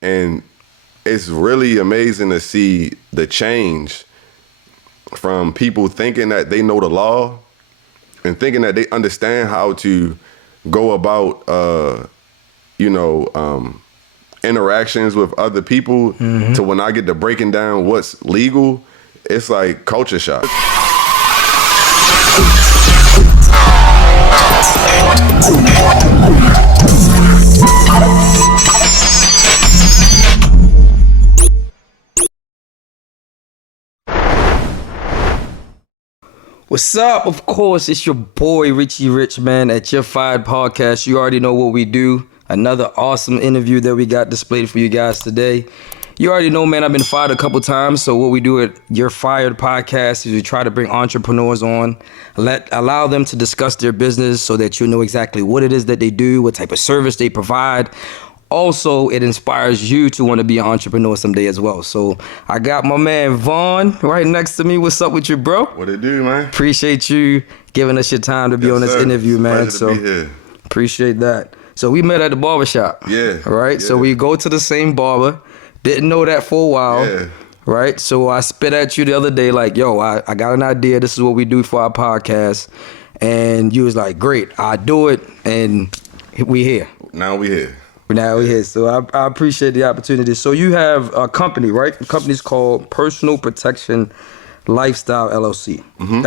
And it's really amazing to see the change from people thinking that they know the law and thinking that they understand how to go about, interactions with other people to when I get to breaking down what's legal, it's like culture shock. What's up? Of course, it's your boy Richie Rich, man, at Your Fired Podcast. You already know what we do. Another awesome interview that we got displayed for you guys today. You already know, man, I've been fired a couple times. So what we do at Your Fired Podcast is we try to bring entrepreneurs on, allow them to discuss their business so that you know exactly what it is that they do, what type of service they provide. Also, it inspires you to want to be an entrepreneur someday as well. So I got my man Vaughn right next to me. What's up with you, bro? What it do, man? Appreciate you giving us your time to be on this interview, man. Pleasure to be here. Appreciate that. So we met at the barbershop. Yeah. All right. Yeah. So we go to the same barber. Didn't know that for a while. Yeah. Right. So I spit at you the other day like, yo, I got an idea. This is what we do for our podcast. And you was like, great, I'll do it. And we here. Now we here. So I appreciate the opportunity. So you have a company, right? The company's called Personal Protection Lifestyle LLC. Mm-hmm.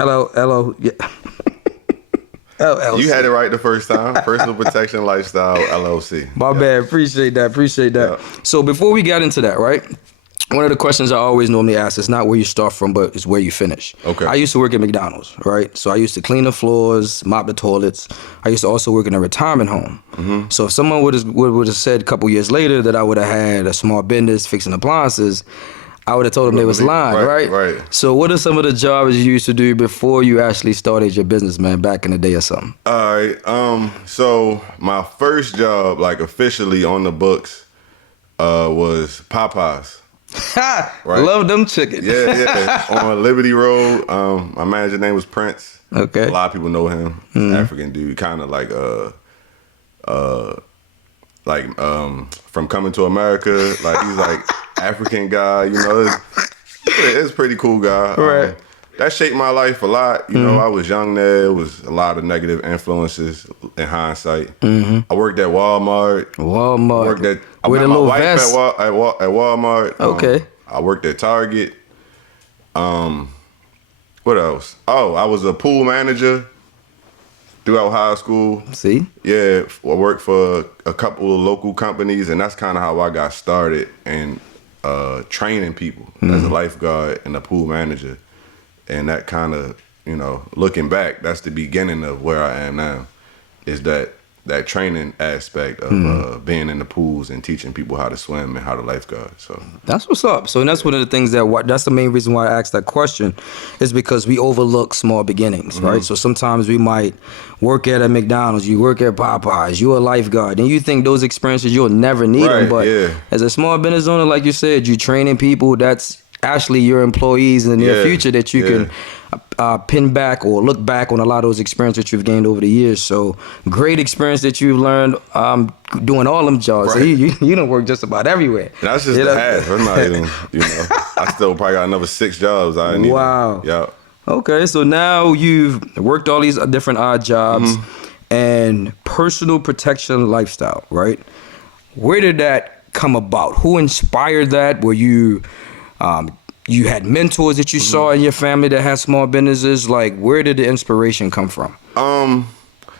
LLC. You had it right the first time. Personal Protection Lifestyle LLC. My bad. Appreciate that. Yep. So before we got into that, right? One of the questions I always normally ask is not where you start from, but it's where you finish. Okay. I used to work at McDonald's, right? So I used to clean the floors, mop the toilets. I used to also work in a retirement home. Mm-hmm. So if someone would have said a couple years later that I would have had a small business fixing appliances, I would have told them they was lying, right? Right. So what are some of the jobs you used to do before you actually started your business, man, back in the day or something? All right. So my first job, like officially on the books, was Popeyes. Right. Love them chicken. Yeah. On Liberty Road. My manager name was Prince. Okay. A lot of people know him. African dude, kind of like from Coming to America. Like he's like African guy. You know, it's pretty cool guy. Right. That shaped my life a lot. You know, I was young there. It was a lot of negative influences in hindsight. I worked at Walmart. I met my wife at Walmart. Okay. I worked at Target. What else? Oh, I was a pool manager throughout high school. See? Yeah, I worked for a couple of local companies, and that's kind of how I got started in training people as a lifeguard and a pool manager. And that kind of, looking back, that's the beginning of where I am now, is that training aspect of being in the pools and teaching people how to swim and how to lifeguard. So that's what's up. So that's one of the things that's the main reason why I asked that question, is because we overlook small beginnings, right? So sometimes we might work at a McDonald's, you work at Popeyes, you're a lifeguard, and you think those experiences you'll never need them, but as a small business owner, like you said, you training people that's actually your employees in the near future that you can pin back or look back on a lot of those experiences that you've gained over the years. So great experience that you've learned doing all them jobs. Right. So you don't work just about everywhere. That's just the half. I'm not even, I still probably got another 6 jobs I need. Wow. Yeah. Okay, so now you've worked all these different odd jobs and Personal Protection Lifestyle, right? Where did that come about? Who inspired that? Were you you had mentors that you saw in your family that had small businesses? Like, where did the inspiration come from?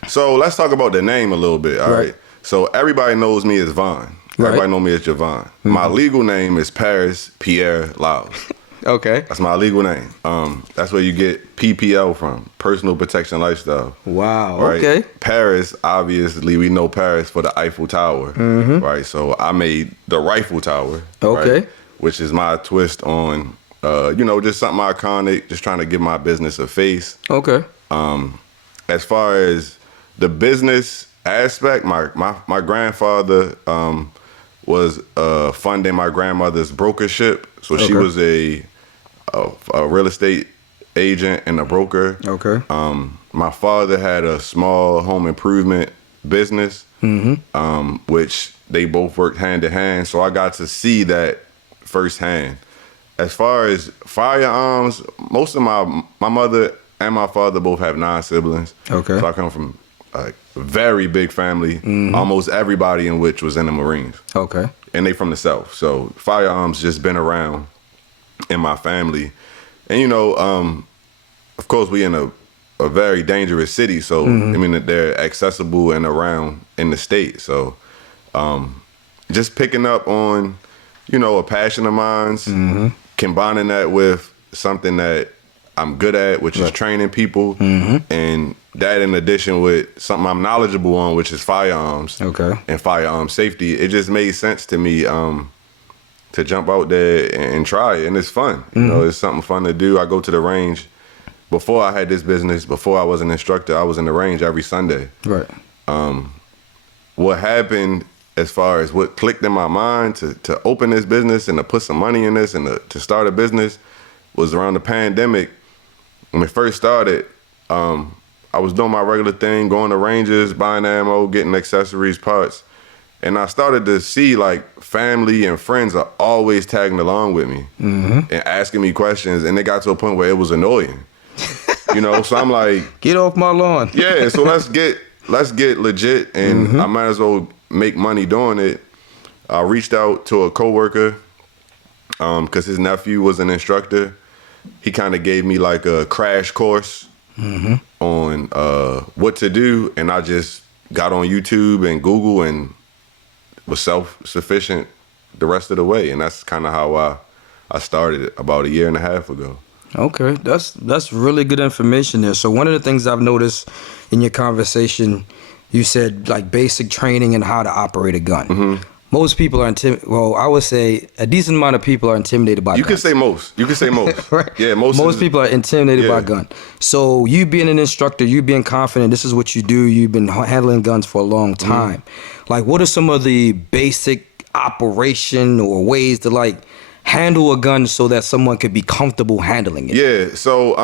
So let's talk about the name a little bit. All right. So everybody knows me as Vaughn. Everybody know me as Javon. My legal name is Paris Pierre Laus. Okay. That's my legal name. That's where you get PPL from, Personal Protection Lifestyle. Wow. Right? Okay. Paris, obviously, we know Paris for the Eiffel Tower. Right. So I made the Rifle Tower. Okay. Right? Which is my twist on, just something iconic, just trying to give my business a face. Okay. As far as the business aspect, my grandfather was funding my grandmother's brokership. So she was a real estate agent and a broker. Okay. My father had a small home improvement business, which they both worked hand in hand, so I got to see that firsthand. As far as firearms, most of my mother and my father both have 9 siblings. Okay. So I come from a very big family. Almost everybody in which was in the Marines. Okay. And they from the South. So firearms just been around in my family. And you know, of course we in a very dangerous city. So I mean that they're accessible and around in the state. So just picking up on, you know, a passion of mine's, combining that with something that I'm good at, which is training people, and that in addition with something I'm knowledgeable on, which is firearms and firearm safety, it just made sense to me to jump out there and try it. And it's fun. You know, it's something fun to do. I go to the range. Before I had this business, before I was an instructor, I was in the range every Sunday. Right. What happened as far as what clicked in my mind to open this business and to put some money in this and to start a business was around the pandemic. When it first started, I was doing my regular thing, going to ranges, buying ammo, getting accessories, parts. And I started to see like family and friends are always tagging along with me and asking me questions. And it got to a point where it was annoying, you know? So I'm like, get off my lawn. Yeah, so let's get legit, and I might as well make money doing it. I reached out to a coworker because his nephew was an instructor. He kind of gave me like a crash course on what to do, and I just got on YouTube and Google and was self-sufficient the rest of the way. And that's kind of how I started it about 1.5 years ago. Okay, that's really good information there. So one of the things I've noticed in your conversation, you said like basic training and how to operate a gun. Most people are well, I would say a decent amount of people are intimidated by guns. You can say most. Right? Yeah, most people are intimidated by gun. So you being an instructor, you being confident, this is what you do, you've been handling guns for a long time. Like, what are some of the basic operation or ways to like handle a gun so that someone could be comfortable handling it? Yeah, so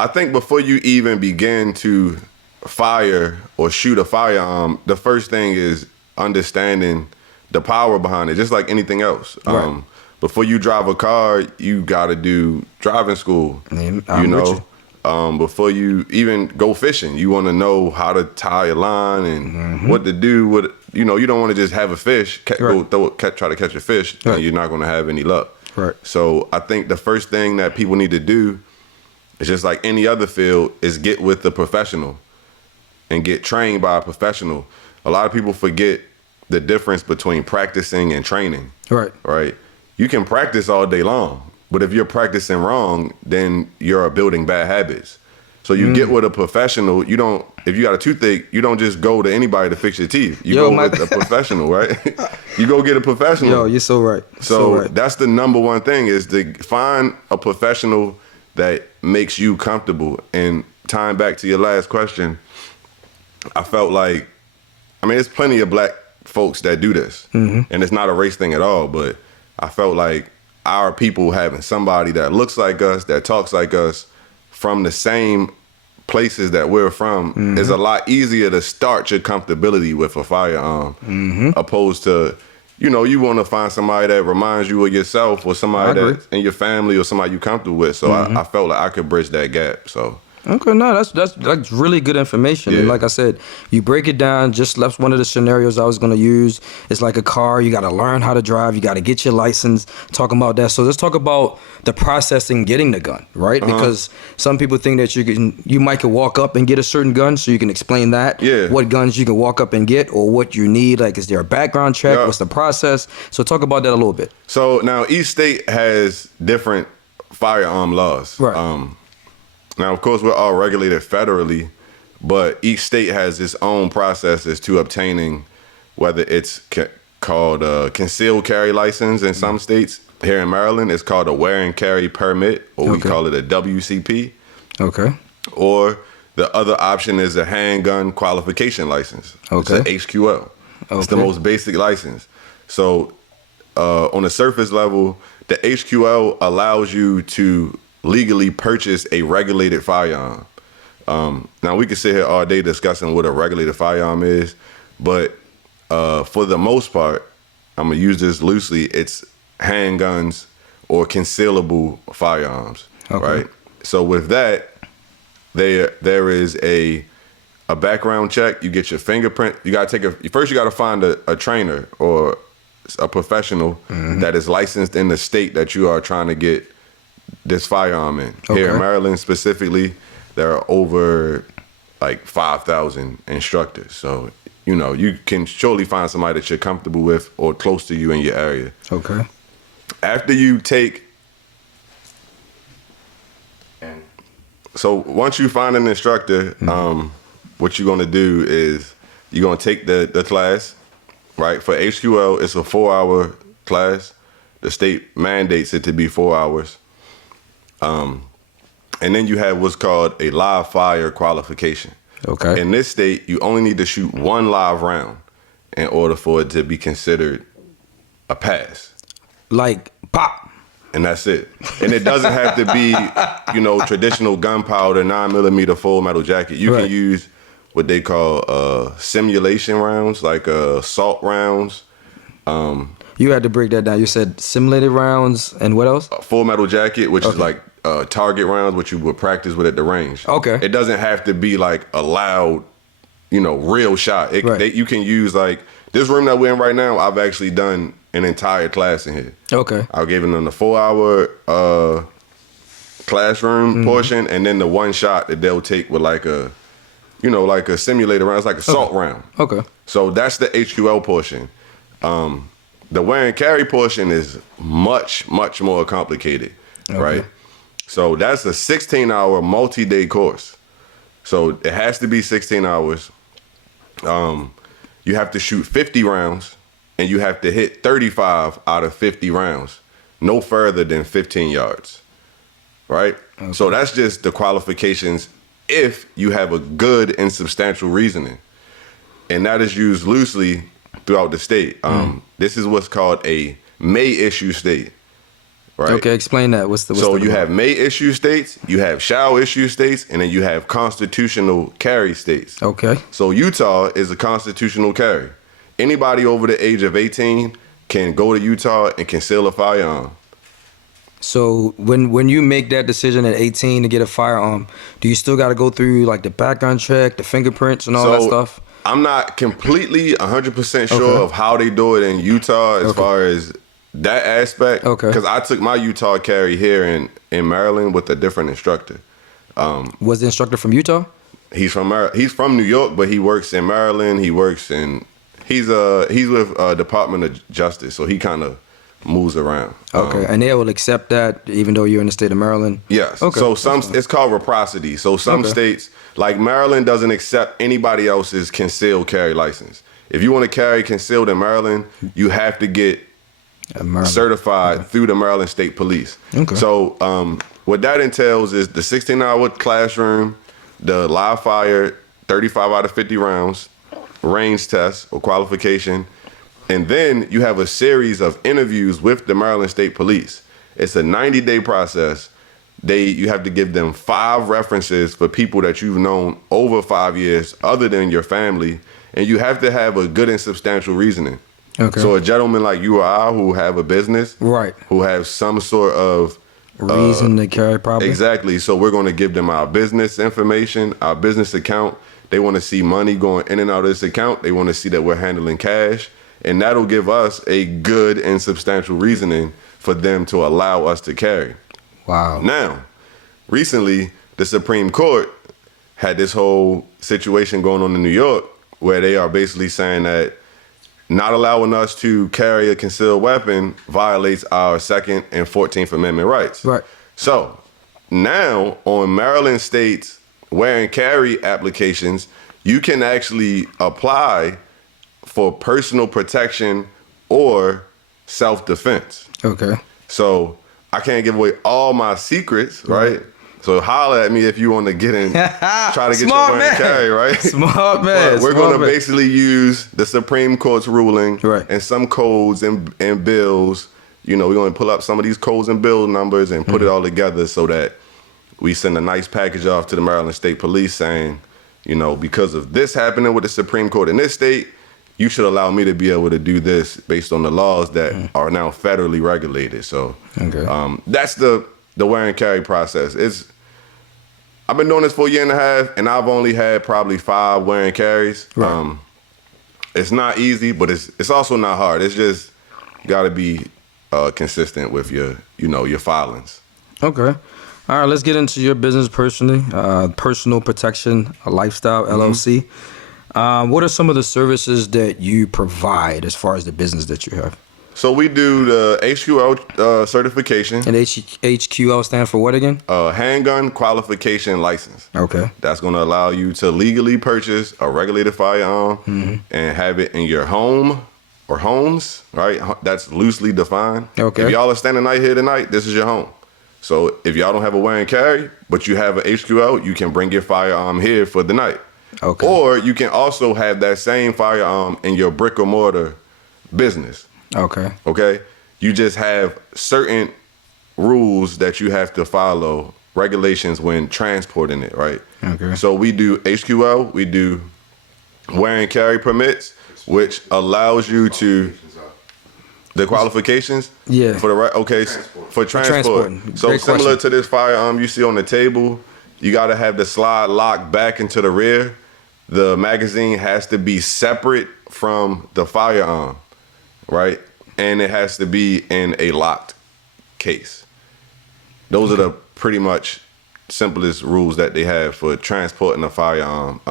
I think before you even begin to fire or shoot a firearm, the first thing is understanding the power behind it, just like anything else. Right. Before you drive a car, you got to do driving school. You know, before you even go fishing, you want to know how to tie a line and what to do. You know, you don't want to just have a fish, go try to catch a fish, and you're not going to have any luck. Right. So I think the first thing that people need to do is just like any other field, is get with the professional and get trained by a professional. A lot of people forget the difference between practicing and training. Right. You can practice all day long, but if you're practicing wrong, then you're building bad habits. So you get with a professional. You don't. If you got a toothache, you don't just go to anybody to fix your teeth. You go with a professional, right? You go get a professional. Yo, you're so right. So that's the number one thing, is to find a professional that makes you comfortable. And tying back to your last question, I felt like, I mean, there's plenty of black folks that do this, and it's not a race thing at all, but I felt like our people having somebody that looks like us, that talks like us, from the same places that we're from, is a lot easier to start your comfortability with a firearm, opposed to, you know, you want to find somebody that reminds you of yourself, or somebody that's in your family, or somebody you're comfortable with. So I felt like I could bridge that gap. So. Okay, no, that's really good information. And like I said, you break it down. Just left one of the scenarios I was going to use. It's like a car. You got to learn how to drive. You got to get your license. Talking about that. So let's talk about the processing, getting the gun, right? Because some people think that you might could walk up and get a certain gun. So you can explain that. Yeah. What guns you can walk up and get, or what you need. Like, is there a background check? What's the process? So talk about that a little bit. So now each state has different firearm laws. Right. Now, of course, we're all regulated federally, but each state has its own processes to obtaining, whether it's called a concealed carry license in some states. Here in Maryland, it's called a wear and carry permit, or we call it a WCP. Okay. Or the other option is a handgun qualification license. Okay. It's an HQL. It's the most basic license. So on the surface level, the HQL allows you to legally purchase a regulated firearm. Now we could sit here all day discussing what a regulated firearm is, but for the most part, I'm gonna use this loosely, it's handguns or concealable firearms, right? So with that, there is a background check. You get your fingerprint. You gotta first you gotta find a trainer or a professional that is licensed in the state that you are trying to get this firearm in. Here in Maryland specifically, there are over like 5,000 instructors. So, you can surely find somebody that you're comfortable with or close to you in your area. Okay. After you take, so once you find an instructor, what you're gonna do is you're gonna take the class, right? For HQL, it's a 4-hour class. The state mandates it to be 4 hours. And then you have what's called a live fire qualification. Okay. In this state, you only need to shoot 1 live round in order for it to be considered a pass. Like pop. And that's it. And it doesn't have to be, traditional gunpowder, 9mm full metal jacket. You can use what they call simulation rounds, like assault rounds. You had to break that down. You said simulated rounds and what else? Full metal jacket, which is like target rounds, which you would practice with at the range. Okay. It doesn't have to be like a loud, real shot. You can use like this room that we're in right now. I've actually done an entire class in here. Okay. I've given them the 4-hour classroom portion, and then the 1 shot that they'll take with like a simulator round. It's like a assault round. Okay. So that's the HQL portion. The wear and carry portion is much, much more complicated, right? So that's a 16-hour multi-day course. So it has to be 16 hours. You have to shoot 50 rounds, and you have to hit 35 out of 50 rounds, no further than 15 yards, right? So that's just the qualifications if you have a good and substantial reasoning. And that is used loosely throughout the state. This is what's called a may issue state, right? Okay, explain that. What's you have may issue states, you have shall issue states, and then you have constitutional carry states. Okay. So Utah is a constitutional carry. Anybody over the age of 18 can go to Utah and conceal a firearm. So when you make that decision at 18 to get a firearm, do you still got to go through like the background check, the fingerprints, and all that stuff? I'm not completely 100% sure of how they do it in Utah as far as that aspect. Okay. Because I took my Utah carry here in Maryland with a different instructor. Was the instructor from Utah? He's from New York, but he works in Maryland. He's with Department of Justice, so he kind of moves around. Okay, and they will accept that even though you're in the state of Maryland? Yes. Okay. So it's called reciprocity. So some states, like Maryland, doesn't accept anybody else's concealed carry license. If you want to carry concealed in Maryland, you have to get certified through the Maryland State Police. Okay. So what that entails is the 16-hour classroom, the live fire, 35 out of 50 rounds, range test or qualification, and then you have a series of interviews with the Maryland State Police. It's a 90-day process. You have to give them 5 references for people that you've known over 5 years other than your family, and you have to have a good and substantial reasoning. Okay. So a gentleman like you or I who have a business, right, who have some sort of reason to carry, probably. Exactly. So we're going to give them our business information, our business account. They want to see money going in and out of this account. They want to see that we're handling cash. And that'll give us a good and substantial reasoning for them to allow us to carry. Wow. Now, recently, the Supreme Court had this whole situation going on in New York where they are basically saying that not allowing us to carry a concealed weapon violates our 2nd and 14th Amendment rights. Right. So now on Maryland State's wear and carry applications, you can actually apply for personal protection or self-defense. Okay. So I can't give away all my secrets, right? So holler at me if you want to get in, try to get your wear and carry, right? Smart man. But we're going to basically use the Supreme Court's ruling and some codes and bills. We're going to pull up some of these codes and bill numbers and put it all together so that we send a nice package off to the Maryland State Police saying, because of this happening with the Supreme Court in this state, you should allow me to be able to do this based on the laws that are now federally regulated. So that's the wear and carry process. I've been doing this for a year and a half, and I've only had probably 5 wear and carries. Right. It's not easy, but it's also not hard. It's just you got to be consistent with your filings. Okay. All right, let's get into your business personally. Personal Protection Lifestyle, LLC. What are some of the services that you provide as far as the business that you have? So we do the HQL certification. And HQL stand for what again? Handgun Qualification License. Okay. That's going to allow you to legally purchase a regulated firearm and have it in your home or homes, right? That's loosely defined. Okay. If y'all are standing out here tonight, this is your home. So if y'all don't have a wear and carry, but you have an HQL, you can bring your firearm here for the night. Okay. Or you can also have that same firearm in your brick or mortar business. Okay. Okay? You just have certain rules that you have to follow, regulations when transporting it, right? Okay. So we do HQL, we do wear and carry permits, which allows you to the qualifications. Yeah. For for transport. So Great similar question. to this firearm you see on the table, you got to have the slide lock back into the rear. The magazine has to be separate from the firearm, right? And it has to be in a locked case. Those are the pretty much simplest rules that they have for transporting a firearm.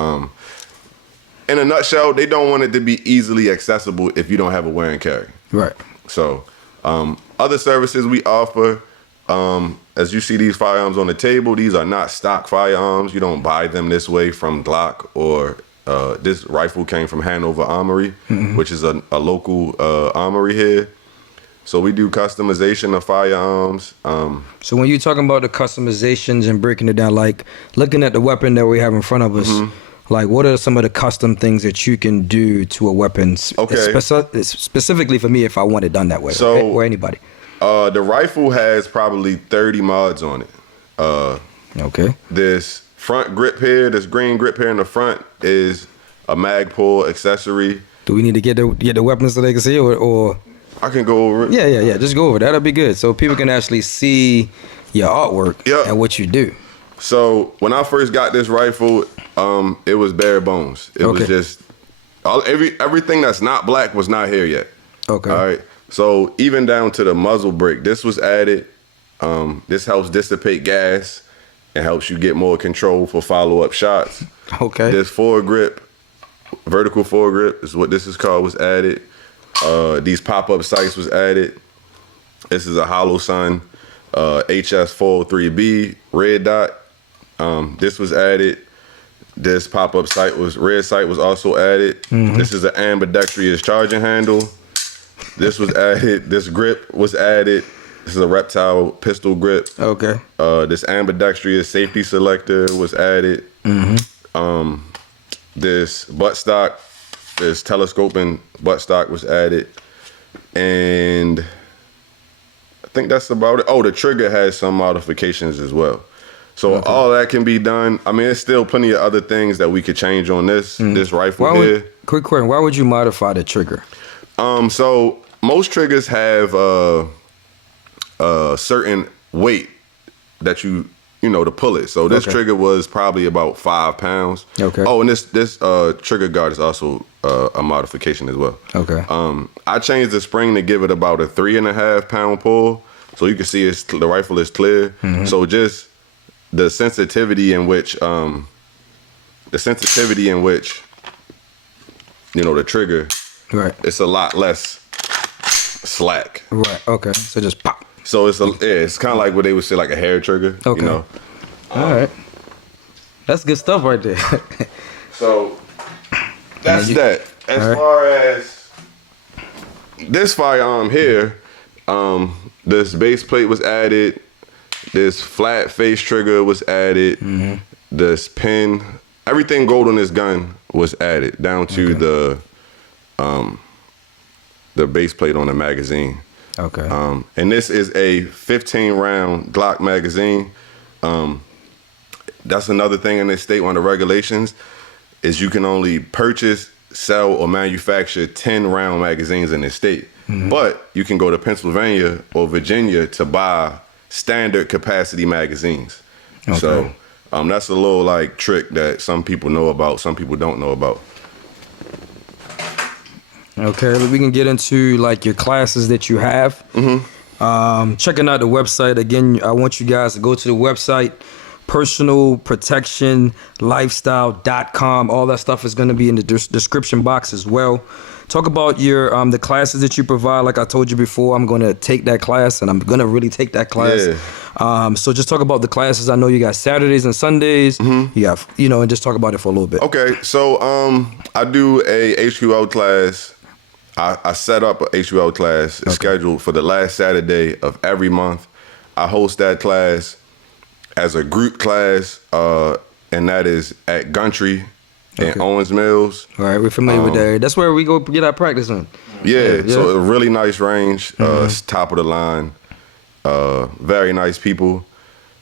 In a nutshell, they don't want it to be easily accessible if you don't have a wear and carry. Right. So other services we offer, as you see these firearms on the table, these are not stock firearms. You don't buy them this way from Glock or this rifle came from Hanover Armory, which is a local armory here. So we do customization of firearms. So when you're talking about the customizations and breaking it down, like looking at the weapon that we have in front of us, like what are some of the custom things that you can do to a weapon? Okay. Specifically for me, if I want it done that way, So, or anybody. The rifle has probably 30 mods on it. Okay. This front grip here, this green grip here in the front is a mag pull accessory. Do we need to get the weapons so they can see, or? I can go over it. Yeah. Just go over it. That'll be good, so people can actually see your artwork and what you do. So when I first got this rifle, it was bare bones. It was just everything that's not black was not here yet. Okay. All right. So even down to the muzzle brake, this was added. This helps dissipate gas and helps you get more control for follow-up shots. Okay. This foregrip, vertical foregrip is what this is called, was added. These pop-up sights was added. This is a Hollow Sun HS403B red dot. This was added. This pop-up sight red sight was also added. This is an ambidextrous charging handle. This was added. This grip was added. This is a reptile pistol grip. Okay. This ambidextrous safety selector was added. This buttstock, this telescoping buttstock was added. And I think that's about it. Oh, the trigger has some modifications as well. So all that can be done. I mean, there's still plenty of other things that we could change on this rifle here. Quick question, why would you modify the trigger? So most triggers have a certain weight that you to pull it. So this trigger was probably about 5 pounds. Okay. Oh, and this trigger guard is also a modification as well. Okay. I changed the spring to give it about a 3.5 pound pull, so you can see the rifle is clear. So just the sensitivity in which the trigger, right, it's a lot less slack. Right. Okay. So just pop. So it's kind of like what they would say, like a hair trigger. Okay. All right. That's good stuff right there. So that's that. As far as this firearm here, this base plate was added. This flat face trigger was added. This pin, everything gold on this gun was added, down to the base plate on the magazine. Okay. And this is a 15-round Glock magazine. That's another thing in this state, one of the regulations, is you can only purchase sell or manufacture 10 round magazines in the state. But you can go to Pennsylvania or Virginia to buy standard capacity magazines. Okay. So that's a little like trick that some people know about, some people don't know about. Okay, we can get into like your classes that you have. Checking out the website again. I want you guys to go to the website, personalprotectionlifestyle.com. All that stuff is going to be in the description box as well. Talk about your the classes that you provide. Like I told you before, I'm going to take that class, and I'm going to really take that class. Yeah. So just talk about the classes. I know you got Saturdays and Sundays. You have, and just talk about it for a little bit. Okay, so I do a HQL class. I set up a HQL class scheduled for the last Saturday of every month. I host that class as a group class, and that is at Gundry in Owens Mills. All right, we're familiar with that. That's where we go get our practice in. Yeah, so a really nice range, top of the line, very nice people.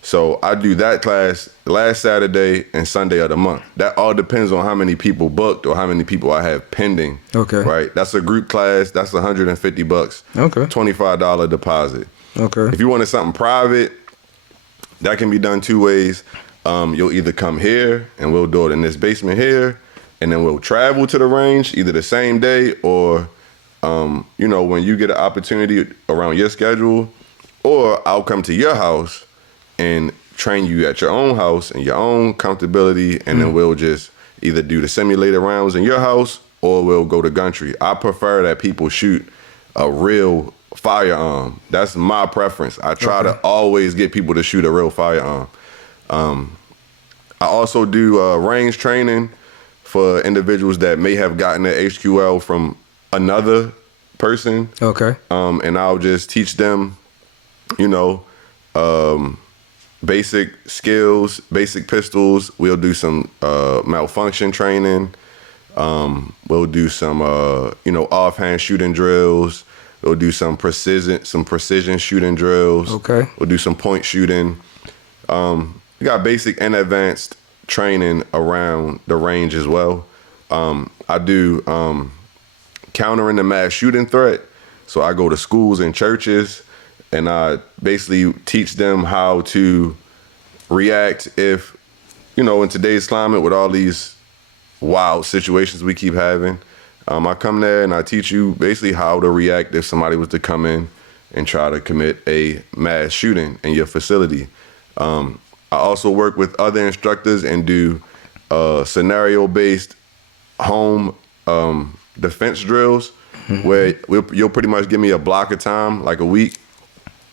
So I do that class last Saturday and Sunday of the month. That all depends on how many people booked or how many people I have pending. Okay. Right? That's a group class. That's $150. Okay. $25 deposit. Okay. If you wanted something private, that can be done two ways. You'll either come here and we'll do it in this basement here, and then we'll travel to the range either the same day or, when you get an opportunity around your schedule, or I'll come to your house and train you at your own house in your own comfortability, and then we'll just either do the simulated rounds in your house or we'll go to Gundry. I prefer that people shoot a real firearm. That's my preference. I try to always get people to shoot a real firearm. I also do range training for individuals that may have gotten their HQL from another person. Okay. And I'll just teach them, basic skills, basic pistols. We'll do some malfunction training. We'll do some, offhand shooting drills. We'll do some precision shooting drills. Okay. We'll do some point shooting. We got basic and advanced training around the range as well. I do countering the mass shooting threat. So I go to schools and churches, and I basically teach them how to react if, in today's climate with all these wild situations we keep having. I come there and I teach you basically how to react if somebody was to come in and try to commit a mass shooting in your facility. I also work with other instructors and do scenario-based home defense drills where you'll pretty much give me a block of time, like a week,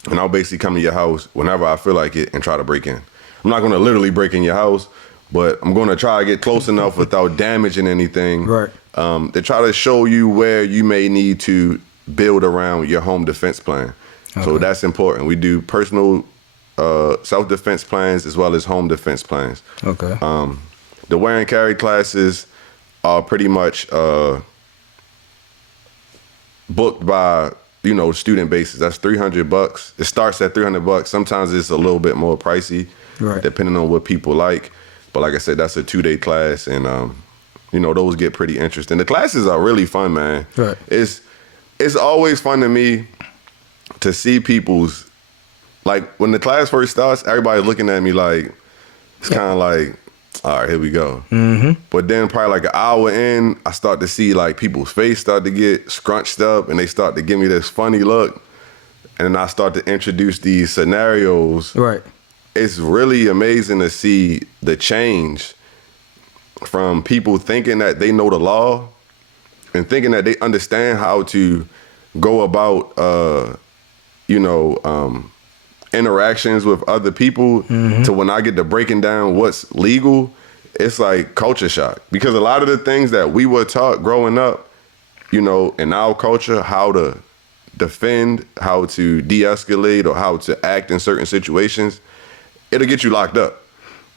and I'll basically come to your house whenever I feel like it and try to break in. I'm not going to literally break in your house, but I'm going to try to get close enough without damaging anything. Right. To try to show you where you may need to build around your home defense plan. Okay. So that's important. We do personal self-defense plans as well as home defense plans. Okay. The wear and carry classes are pretty much booked by student basis. That's $300. It starts at $300. Sometimes it's a little bit more pricey, depending on what people like. But like I said, that's a 2-day class, and those get pretty interesting. The classes are really fun, man. Right. It's always fun to me to see people's, like, when the class first starts, everybody's looking at me like, it's kind of like, all right, here we go. Mm-hmm. But then probably like an hour in, I start to see like people's face start to get scrunched up, and they start to give me this funny look. And then I start to introduce these scenarios. Right. It's really amazing to see the change from people thinking that they know the law and thinking that they understand how to go about, interactions with other people, to when I get to breaking down what's legal, it's like culture shock. Because a lot of the things that we were taught growing up, in our culture, how to defend, how to de-escalate, or how to act in certain situations, it'll get you locked up.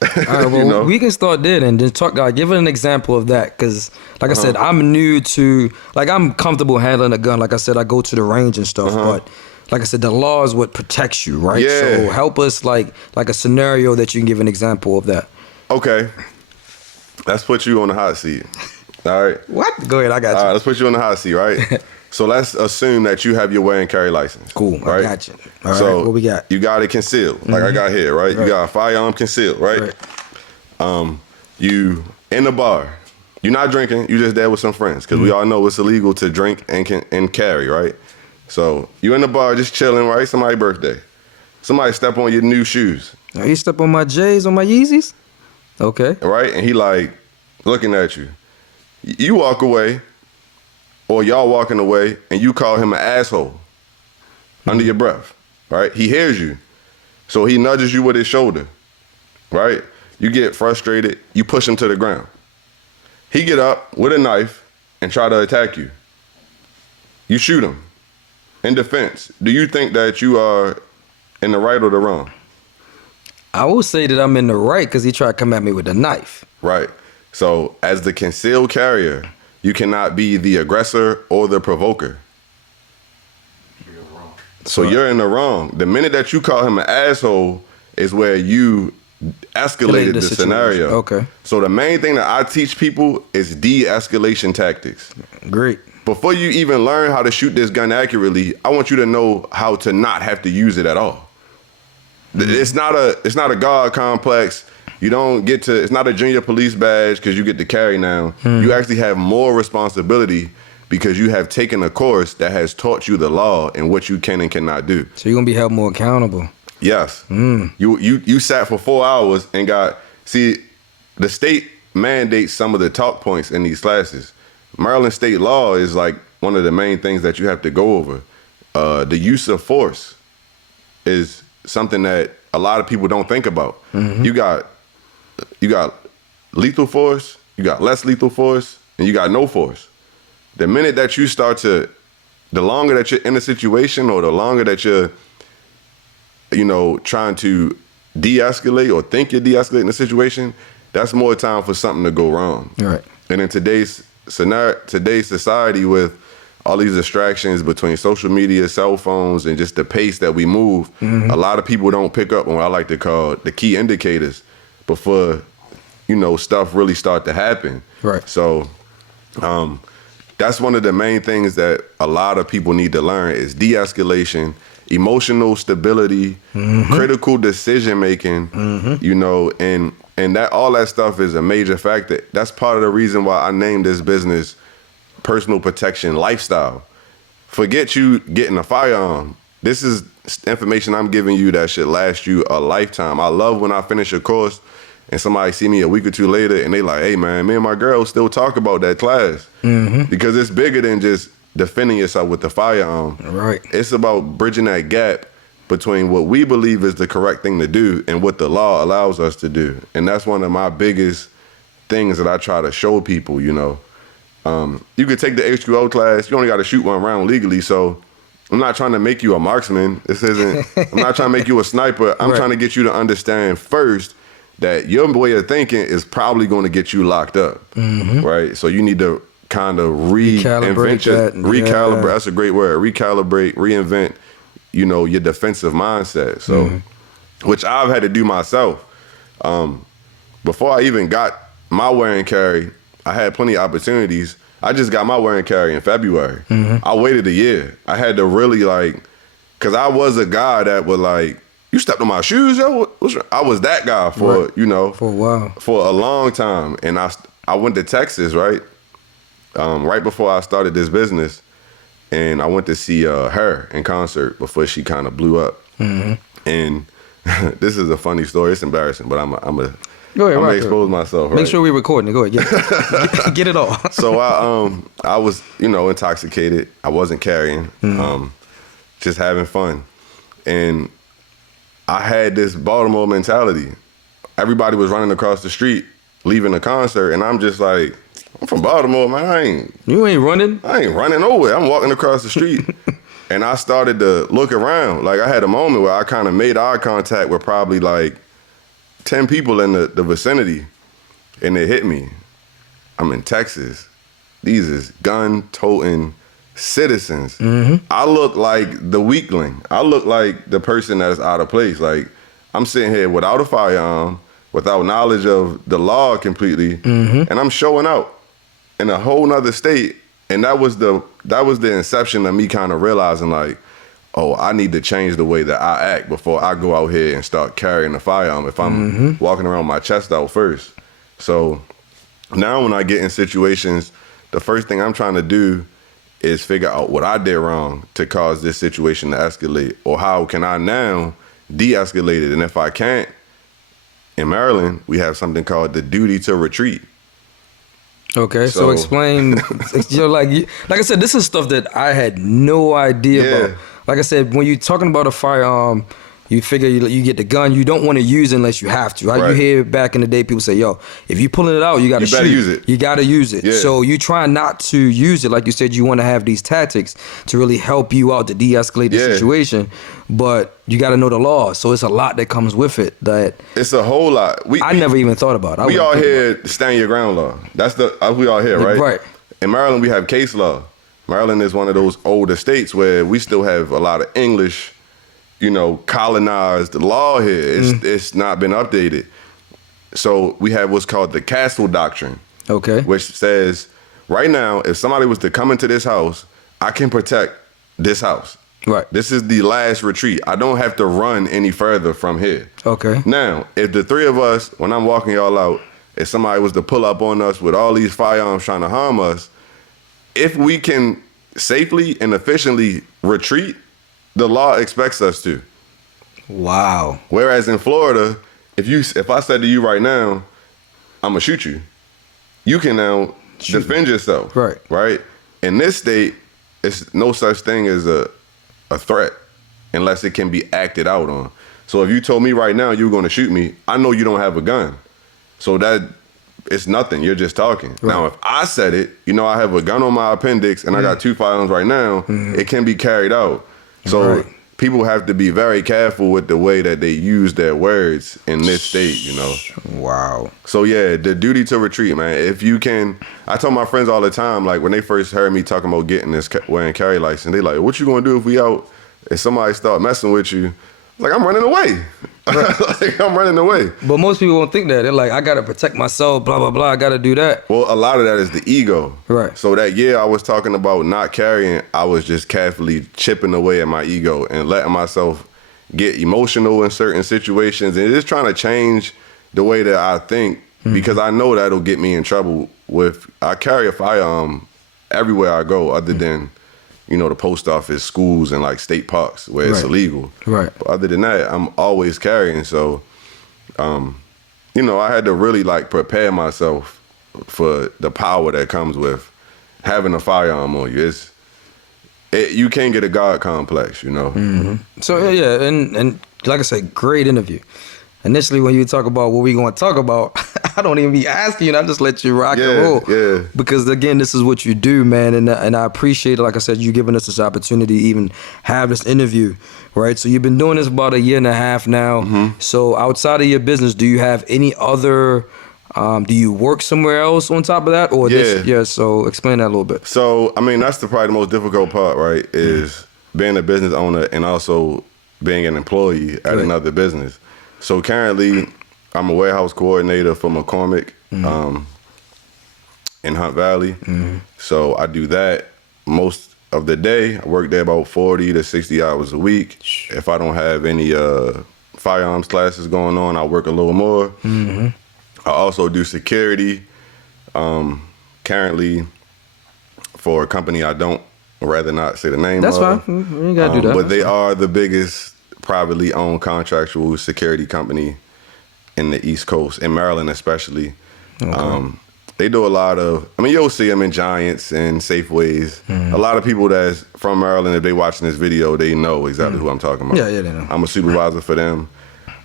All right, well, we can start there and then talk. Give it an example of that, because, like I said, I'm new to, I'm comfortable handling a gun. Like I said, I go to the range and stuff, but like I said, the law is what protects you, right? Yeah. So help us, like a scenario that you can give an example of that. Okay, let's put you on the hot seat. All right. What? Go ahead, I got you. All right, let's put you on the hot seat, right? So let's assume that you have your wear and carry license. Cool, right? I got you. All so right, what we got? You got it concealed, like I got here, right? You got a firearm concealed, right? You in the bar. You're not drinking. You just there with some friends, because we all know it's illegal to drink and carry, right? So you in the bar just chilling, right? Somebody's birthday. Somebody step on your new shoes. Oh, you step on my J's, on my Yeezys? Okay. Right? And he like looking at you. You walk away, or y'all walking away, and you call him an asshole under your breath, right? He hears you. So he nudges you with his shoulder, right? You get frustrated. You push him to the ground. He get up with a knife and try to attack you. You shoot him in defense. Do you think that you are in the right or the wrong? I will say that I'm in the right because he tried to come at me with a knife. Right. So as the concealed carrier, you cannot be the aggressor or the provoker. You're wrong. So you're in the wrong. The minute that you call him an asshole is where you escalated the scenario. Okay. So the main thing that I teach people is de-escalation tactics. Great. Before you even learn how to shoot this gun accurately, I want you to know how to not have to use it at all. It's not a God complex. You don't get to, it's not a junior police badge because you get to carry now. You actually have more responsibility because you have taken a course that has taught you the law and what you can and cannot do. So you're going to be held more accountable. Yes. You sat for 4 hours and the state mandates some of the talk points in these classes. Maryland state law is like one of the main things that you have to go over. The use of force is something that a lot of people don't think about. You got lethal force, you got less lethal force, and you got no force. The minute that you the longer that you're in a situation or the longer that you're, trying to de-escalate or think you're de-escalating a situation, that's more time for something to go wrong. Right. And in today's society with all these distractions between social media, cell phones, and just the pace that we move, a lot of people don't pick up on what I like to call the key indicators before, stuff really start to happen. Right. So that's one of the main things that a lot of people need to learn is de-escalation, emotional stability, critical decision making, and that all that stuff is a major factor. That's part of the reason why I named this business Personal Protection Lifestyle. Forget you getting a firearm. This is information I'm giving you that should last you a lifetime. I love when I finish a course and somebody see me a week or two later and they like, hey man, me and my girl still talk about that class. Because it's bigger than just defending yourself with the firearm. Right. It's about bridging that gap between what we believe is the correct thing to do and what the law allows us to do. And that's one of my biggest things that I try to show people, You could take the H2O class. You only got to shoot one round legally. So I'm not trying to make you a marksman. I'm not trying to make you a sniper. I'm trying to get you to understand first that your way of thinking is probably going to get you locked up. Right? So you need to kind of recalibrate. That's a great word. Recalibrate, reinvent, your defensive mindset. So, which I've had to do myself. Before I even got my wear and carry, I had plenty of opportunities. I just got my wear and carry in February. I waited a year. I had to really because I was a guy that would you stepped on my shoes, yo? I was that guy for, for a while. For a long time. And I went to Texas, right? Right before I started this business. And I went to see her in concert before she kind of blew up. And this is a funny story. It's embarrassing, but I'm gonna expose myself. Make sure we're recording it. Go ahead, get it all. So I was intoxicated. I wasn't carrying, just having fun, and I had this Baltimore mentality. Everybody was running across the street, leaving the concert, and I'm just like, I'm from Baltimore, man. You ain't running. I ain't running nowhere. I'm walking across the street. And I started to look around. I had a moment where I kind of made eye contact with probably 10 people in the vicinity. And it hit me. I'm in Texas. These is gun-toting citizens. I look like the weakling. I look like the person that's out of place. I'm sitting here without a firearm, without knowledge of the law completely, and I'm showing out. in a whole nother state. And that was the inception of me kind of realizing like, oh, I need to change the way that I act before I go out here and start carrying a firearm if I'm walking around my chest out first. So now when I get in situations, the first thing I'm trying to do is figure out what I did wrong to cause this situation to escalate, or how can I now de-escalate it. And if I can't, in Maryland, we have something called the duty to retreat. Okay, so explain, like I said, this is stuff that I had no idea about. Like I said, when you're talking about a firearm, you figure you get the gun, you don't want to use it unless you have to, right? You hear back in the day people say, yo, if you pulling it out, you got to shoot. You better use it. You got to use it. Yeah. So you try not to use it. Like you said, you want to have these tactics to really help you out to de-escalate the situation. But you got to know the law. So it's a lot that comes with it. That it's a whole lot. I never even thought about it. We all hear stand your ground law. That's we all hear, right? Right. In Maryland, we have case law. Maryland is one of those older states where we still have a lot of English, colonized law here. It's not been updated. So we have what's called the castle doctrine. Okay. Which says, right now, if somebody was to come into this house, I can protect this house. Right. This is the last retreat. I don't have to run any further from here. Okay. Now, if the three of us, when I'm walking y'all out, if somebody was to pull up on us with all these firearms trying to harm us, if we can safely and efficiently retreat, the law expects us to. Wow. Whereas in Florida, if I said to you right now, I'm gonna shoot you, you can now defend yourself. Right. Right? In this state, it's no such thing as a threat unless it can be acted out on. So if you told me right now you were gonna shoot me, I know you don't have a gun. So that it's nothing. You're just talking. Right. Now, if I said it, I have a gun on my appendix and I got 2 firearms right now, it can be carried out. So people have to be very careful with the way that they use their words in this state, Wow. So yeah, the duty to retreat, man. If you can, I tell my friends all the time, like when they first heard me talking about getting this wearing carry license, they like, what you gonna do if we out and somebody start messing with you? Like, I'm running away. Like, I'm running away. But most people won't think that. They're like, I got to protect myself, blah, blah, blah. I got to do that. Well, a lot of that is the ego. Right. So that year I was talking about not carrying, I was just carefully chipping away at my ego and letting myself get emotional in certain situations and just trying to change the way that I think because I know that'll get me in trouble I carry a firearm everywhere I go other than the post office, schools, and like state parks where it's illegal. Right. But other than that, I'm always carrying. So, I had to really like prepare myself for the power that comes with having a firearm on you. You can't get a God complex, Mm-hmm. So yeah, and like I said, great interview. Initially, when you talk about what we going to talk about, I don't even be asking you. I just let you rock and roll. Yeah. Because again, this is what you do, man, and I appreciate it. Like I said, you giving us this opportunity to even have this interview, right? So you've been doing this about 1.5 years now. Mm-hmm. So outside of your business, do you have any other? Do you work somewhere else on top of that, or this? Yeah. So explain that a little bit. So that's probably the most difficult part, right? Is being a business owner and also being an employee at another business. So currently, I'm a warehouse coordinator for McCormick in Hunt Valley. Mm-hmm. So I do that most of the day. I work there about 40 to 60 hours a week. If I don't have any firearms classes going on, I work a little more. Mm-hmm. I also do security currently for a company I'd rather not say the name of. That's fine. You ain't got to do that. But they are the biggest privately owned contractual security company in the East Coast, in Maryland especially. Okay. They do a lot of, you'll see them in Giants and Safeways. Mm. A lot of people that's from Maryland, if they watching this video, they know exactly who I'm talking about. Yeah, they know. I'm a supervisor for them.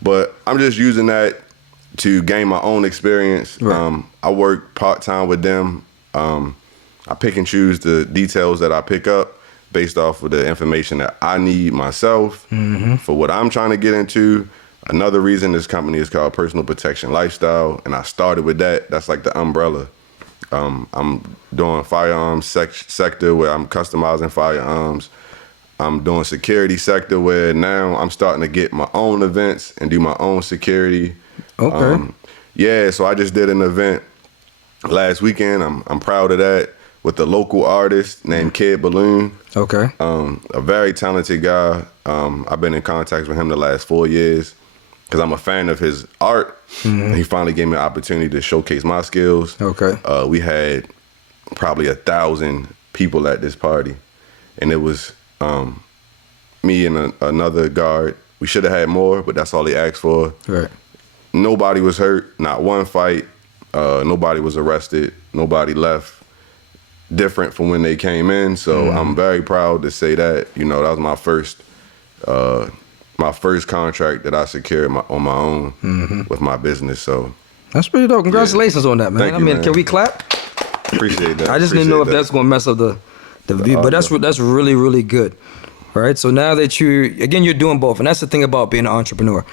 But I'm just using that to gain my own experience. Right. I work part-time with them. I pick and choose the details that I pick up based off of the information that I need myself for what I'm trying to get into. Another reason this company is called Personal Protection Lifestyle, and I started with that. That's like the umbrella. I'm doing firearms sector where I'm customizing firearms. I'm doing security sector where now I'm starting to get my own events and do my own security. Okay. So I just did an event last weekend. I'm proud of that, with a local artist named Kid Balloon. Okay. A very talented guy. I've been in contact with him the last 4 years because I'm a fan of his art. He finally gave me an opportunity to showcase my skills. Okay. We had probably 1,000 people at this party, and it was me and another guard. We should have had more, but that's all he asked for. Right. Nobody was hurt, not one fight. Nobody was arrested. Nobody left different from when they came in. So I'm very proud to say that. You know, that was my first contract that I secured on my own with my business. So that's pretty dope. Congratulations on that, man. Thank you, man. Can we clap? Appreciate that. I just didn't know if that's gonna mess up the view, but that's really, really good. Right. So now that you're doing both, and that's the thing about being an entrepreneur.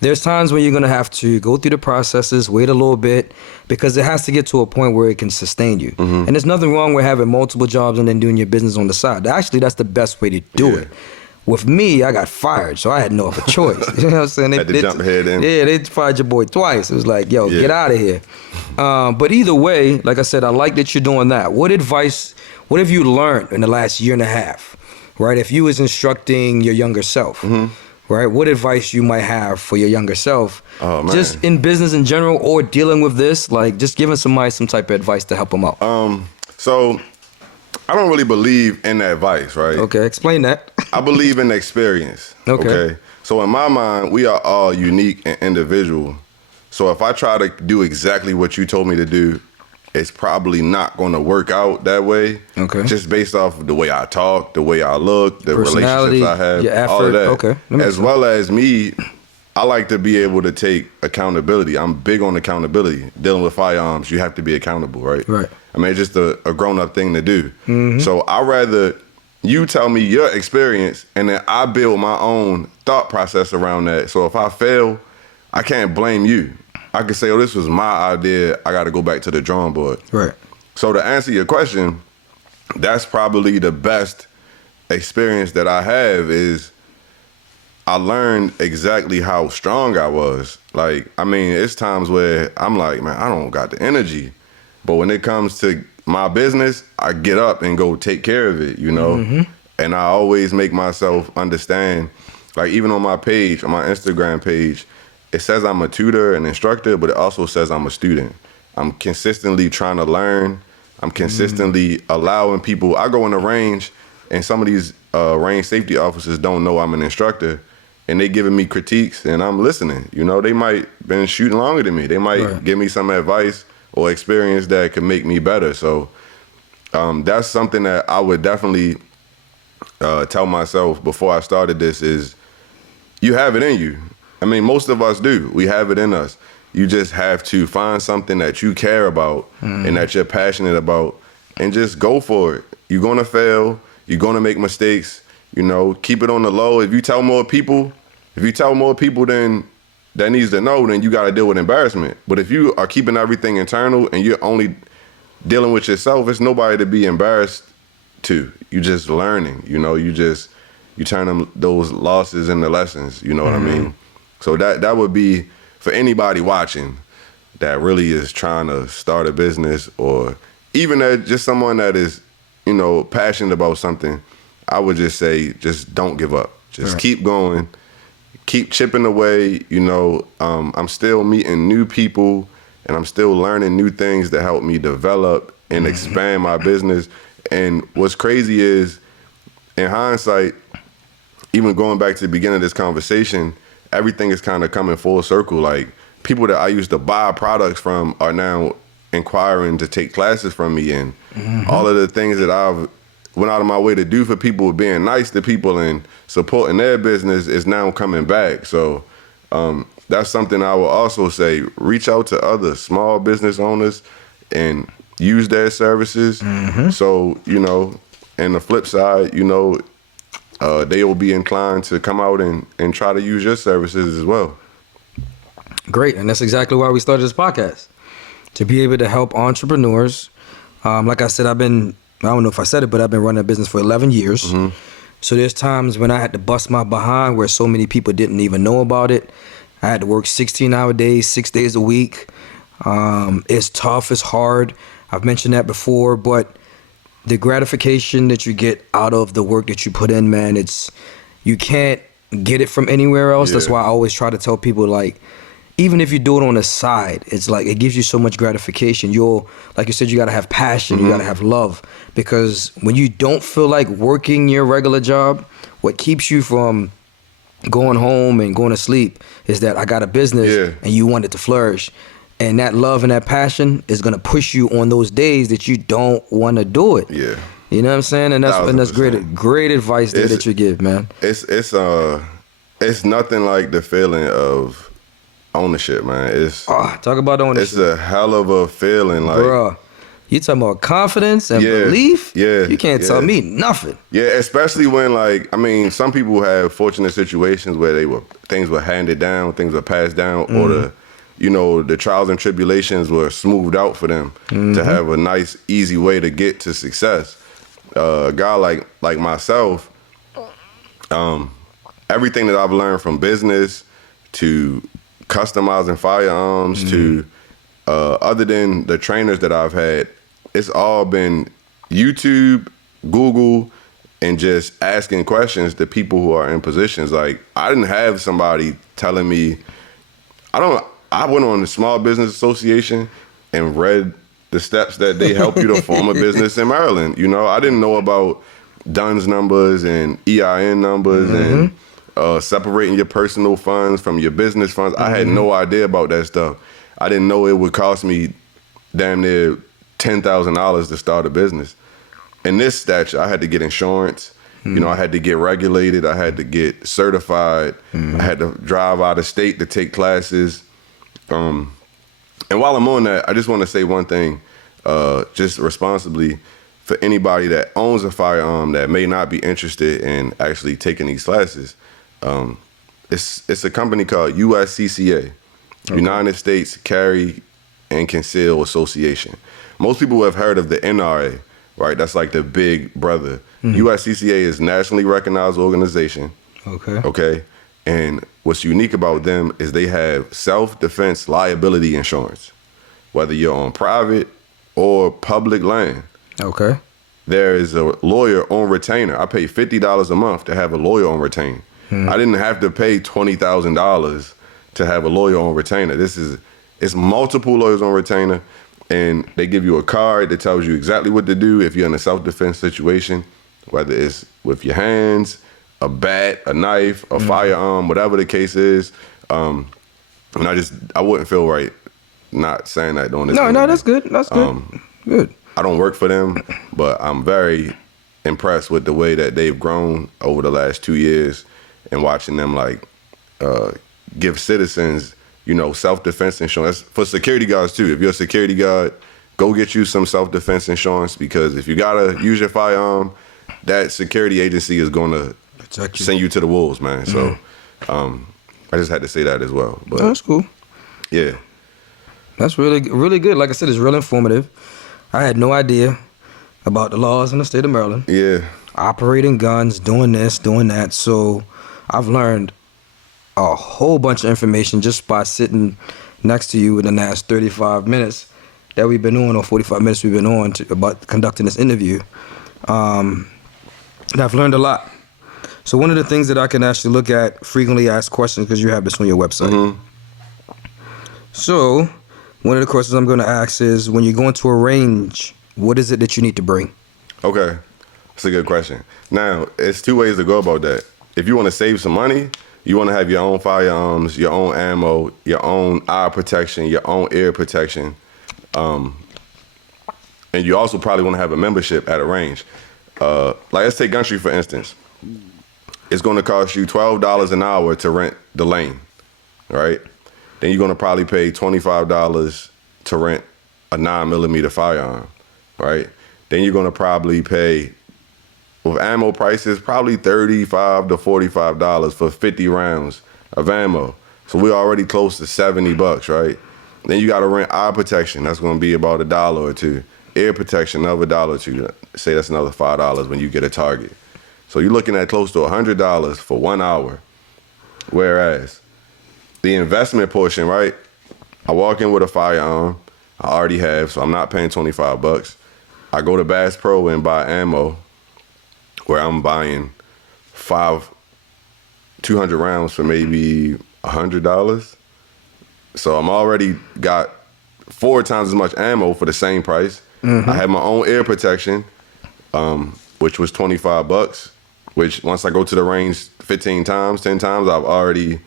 There's times when you're gonna have to go through the processes, wait a little bit, because it has to get to a point where it can sustain you. And there's nothing wrong with having multiple jobs and then doing your business on the side. Actually, that's the best way to do it. With me, I got fired, so I had no other choice. You know what I'm saying? Had to jump ahead in. Yeah, they fired your boy twice. It was like, yo, get out of here. But either way, like I said, I like that you're doing that. What have you learned in the last year and a half, right? If you was instructing your younger self, right? What advice you might have for your younger self, just in business in general or dealing with this, like just giving somebody some type of advice to help them out. So I don't really believe in advice, right? Okay, explain that. I believe in experience. Okay. So in my mind, we are all unique and individual. So if I try to do exactly what you told me to do, it's probably not going to work out that way. Okay. Just based off of the way I talk, the way I look, the relationships I have, your effort, all of that. Okay. As well as me, I like to be able to take accountability. I'm big on accountability. Dealing with firearms, you have to be accountable, right? Right. I mean, it's just a grown-up thing to do. So I'd rather you tell me your experience, and then I build my own thought process around that. So if I fail, I can't blame you. I can say, oh, this was my idea. I got to go back to the drawing board. Right. So to answer your question, that's probably the best experience that I have is I learned exactly how strong I was. Like, I mean, it's times where I'm like, man, I don't got the energy. But when it comes to my business, I get up and go take care of it, you know? And I always make myself understand, like even on my page, on my Instagram page, it says I'm a tutor and instructor, but it also says I'm a student. I'm consistently trying to learn. I'm consistently allowing people. I go in the range, and some of these range safety officers don't know I'm an instructor, and they giving me critiques, and I'm listening. You know, they might been shooting longer than me. They might give me some advice or experience that could make me better. So that's something that I would definitely tell myself before I started this is you have it in you. I mean, most of us do. We have it in us. You just have to find something that you care about and that you're passionate about and just go for it. You're going to fail. You're going to make mistakes. You know, keep it on the low. If you tell more people than that needs to know, then you got to deal with embarrassment. But if you are keeping everything internal and you're only dealing with yourself, it's nobody to be embarrassed to. You're just learning. You know, you turn those losses into lessons. You know what I mean? So that would be for anybody watching that really is trying to start a business, or even just someone that is, you know, passionate about something. I would just say, just don't give up. Just keep going, keep chipping away. You know, I'm still meeting new people, and I'm still learning new things that help me develop and expand my business. And what's crazy is, in hindsight, even going back to the beginning of this conversation, everything is kind of coming full circle. Like, people that I used to buy products from are now inquiring to take classes from me, and all of the things that I've went out of my way to do for people, being nice to people and supporting their business, is now coming back. So that's something I will also say, reach out to other small business owners and use their services. So, you know, and the flip side, you know, they will be inclined to come out and try to use your services as well. Great, and that's exactly why we started this podcast, to be able to help entrepreneurs. Like I said, I don't know if I said it, but I've been running a business for 11 years. So there's times when I had to bust my behind where so many people didn't even know about it. I had to work 16-hour days, 6 days a week. It's tough, it's hard. I've mentioned that before, but the gratification that you get out of the work that you put in, man, you can't get it from anywhere else. That's Yeah. why I always try to tell people, like, even if you do it on the side, it's like it gives you so much gratification. Like you said, you gotta have passion, you gotta have love. Because when you don't feel like working your regular job, what keeps you from going home and going to sleep is that I got a business and you want it to flourish. And that love and that passion is gonna push you on those days that you don't want to do it. Yeah. You know what I'm saying? And that's great advice there that you give, man. It's nothing like the feeling of ownership, man. Talk about ownership. It's a hell of a feeling, like, bruh. You talking about confidence and belief? Yeah. You can't tell me nothing. Yeah, especially when, like, I mean, some people have fortunate situations where things were handed down, things were passed down, or the trials and tribulations were smoothed out for them to have a nice, easy way to get to success. A guy like myself, everything that I've learned from business to customizing firearms to other than the trainers that I've had, it's all been YouTube, Google, and just asking questions to people who are in positions. Like, I didn't have somebody telling me, I went on the Small Business Association and read the steps that they help you to form a business in Maryland. You know, I didn't know about DUNS numbers and EIN numbers and separating your personal funds from your business funds. I had no idea about that stuff. I didn't know it would cost me damn near $10,000 to start a business. In this stature, I had to get insurance. You know, I had to get regulated. I had to get certified. I had to drive out of state to take classes. And while I'm on that, I just want to say one thing, just responsibly, for anybody that owns a firearm that may not be interested in actually taking these classes. It's a company called USCCA, United States Carry and Conceal Association. Most people have heard of the NRA, right? That's like the big brother. USCCA is nationally recognized organization. Okay. And what's unique about them is they have self-defense liability insurance, whether you're on private or public land. Okay. There is a lawyer on retainer. I pay $50 a month to have a lawyer on retainer. I didn't have to pay $20,000 to have a lawyer on retainer. It's multiple lawyers on retainer, and they give you a card that tells you exactly what to do if you're in a self-defense situation, whether it's with your hands, a bat, a knife, a firearm, whatever the case is. And I wouldn't feel right not saying that on this. No, that's good. That's good. Good. I don't work for them, but I'm very impressed with the way that they've grown over the last 2 years and watching them give citizens, self-defense insurance. For security guards too. If you're a security guard, go get you some self-defense insurance, because if you gotta use your firearm, that security agency is gonna send you to the wolves, man. So I just had to say that as well. But that's cool. Yeah. That's really, really good. Like I said, it's real informative. I had no idea about the laws in the state of Maryland. Yeah. Operating guns, doing this, doing that. So I've learned a whole bunch of information just by sitting next to you in the last 35 minutes that we've been on, or 45 minutes we've been on about conducting this interview. And I've learned a lot. So one of the things that I can actually look at, frequently asked questions, because you have this on your website. So one of the questions I'm going to ask is, when you go into a range, what is it that you need to bring? Okay. That's a good question. Now, it's two ways to go about that. If you want to save some money, you want to have your own firearms, your own ammo, your own eye protection, your own ear protection. And you also probably want to have a membership at a range. Like, let's take Gun Street, for instance. It's going to cost you $12 an hour to rent the lane, right? Then you're going to probably pay $25 to rent a 9mm firearm, right? Then you're going to probably pay, with ammo prices, probably $35 to $45 for 50 rounds of ammo. So we're already close to $70, right? Then you got to rent eye protection. That's going to be about $1 or $2. Ear protection, another $1 or $2. Say that's another $5 when you get a target. So you're looking at close to $100 for 1 hour. Whereas the investment portion, right? I walk in with a firearm. I already have, so I'm not paying $25. I go to Bass Pro and buy ammo, where I'm buying 200 rounds for maybe $100. So I'm already got 4 times as much ammo for the same price. I have my own ear protection, which was $25. Which once I go to the range 15 times, 10 times, I've already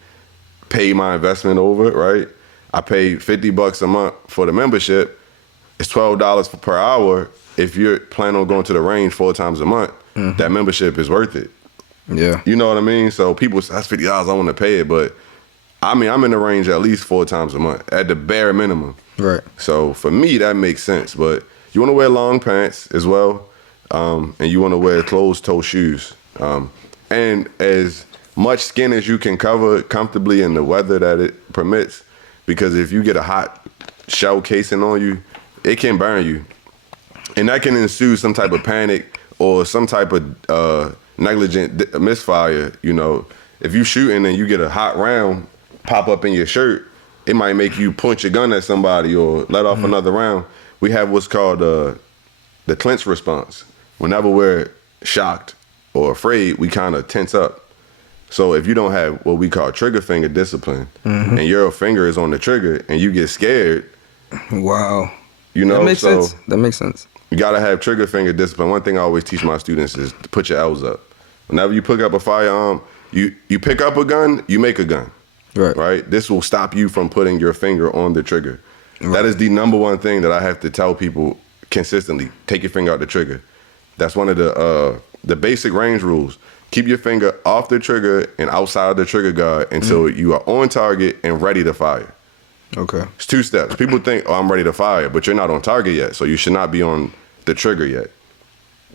paid my investment over it, right? I pay $50 a month for the membership. It's $12 per hour. If you're planning on going to the range 4 times a month, that membership is worth it. Yeah. You know what I mean? So people say, that's $50, I want to pay it. But I mean, I'm in the range at least 4 times a month, at the bare minimum. Right. So for me, that makes sense. But you want to wear long pants as well, and you want to wear closed-toe shoes. And as much skin as you can cover comfortably in the weather that it permits, because if you get a hot shell casing on you, it can burn you. And that can ensue some type of panic or some type of negligent misfire. You know, if you shooting and you get a hot round pop up in your shirt, it might make you point your gun at somebody or let off another round. We have what's called the clinch response. Whenever we're shocked or afraid, we kind of tense up. So if you don't have what we call trigger finger discipline, and your finger is on the trigger and you get scared, wow, you know, that makes sense. That makes sense. You gotta have trigger finger discipline. One thing I always teach my students is to put your L's up. Whenever you pick up a firearm, you pick up a gun, you make a gun. Right. This will stop you from putting your finger on the trigger. Right. That is the number one thing that I have to tell people consistently. Take your finger out the trigger. That's one of the basic range rules. Keep your finger off the trigger and outside of the trigger guard until you are on target and ready to fire. Okay. It's 2 steps. People think, oh, I'm ready to fire, but you're not on target yet, so you should not be on the trigger yet.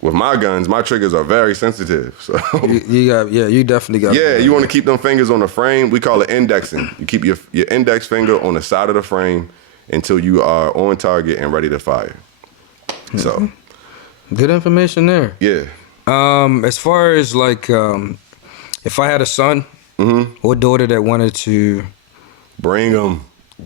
With my guns, my triggers are very sensitive. So you definitely got. Yeah, you want to keep them fingers on the frame. We call it indexing. You keep your index finger on the side of the frame until you are on target and ready to fire. So, good information there. Yeah. As far as like, if I had a son or daughter that wanted to bring them,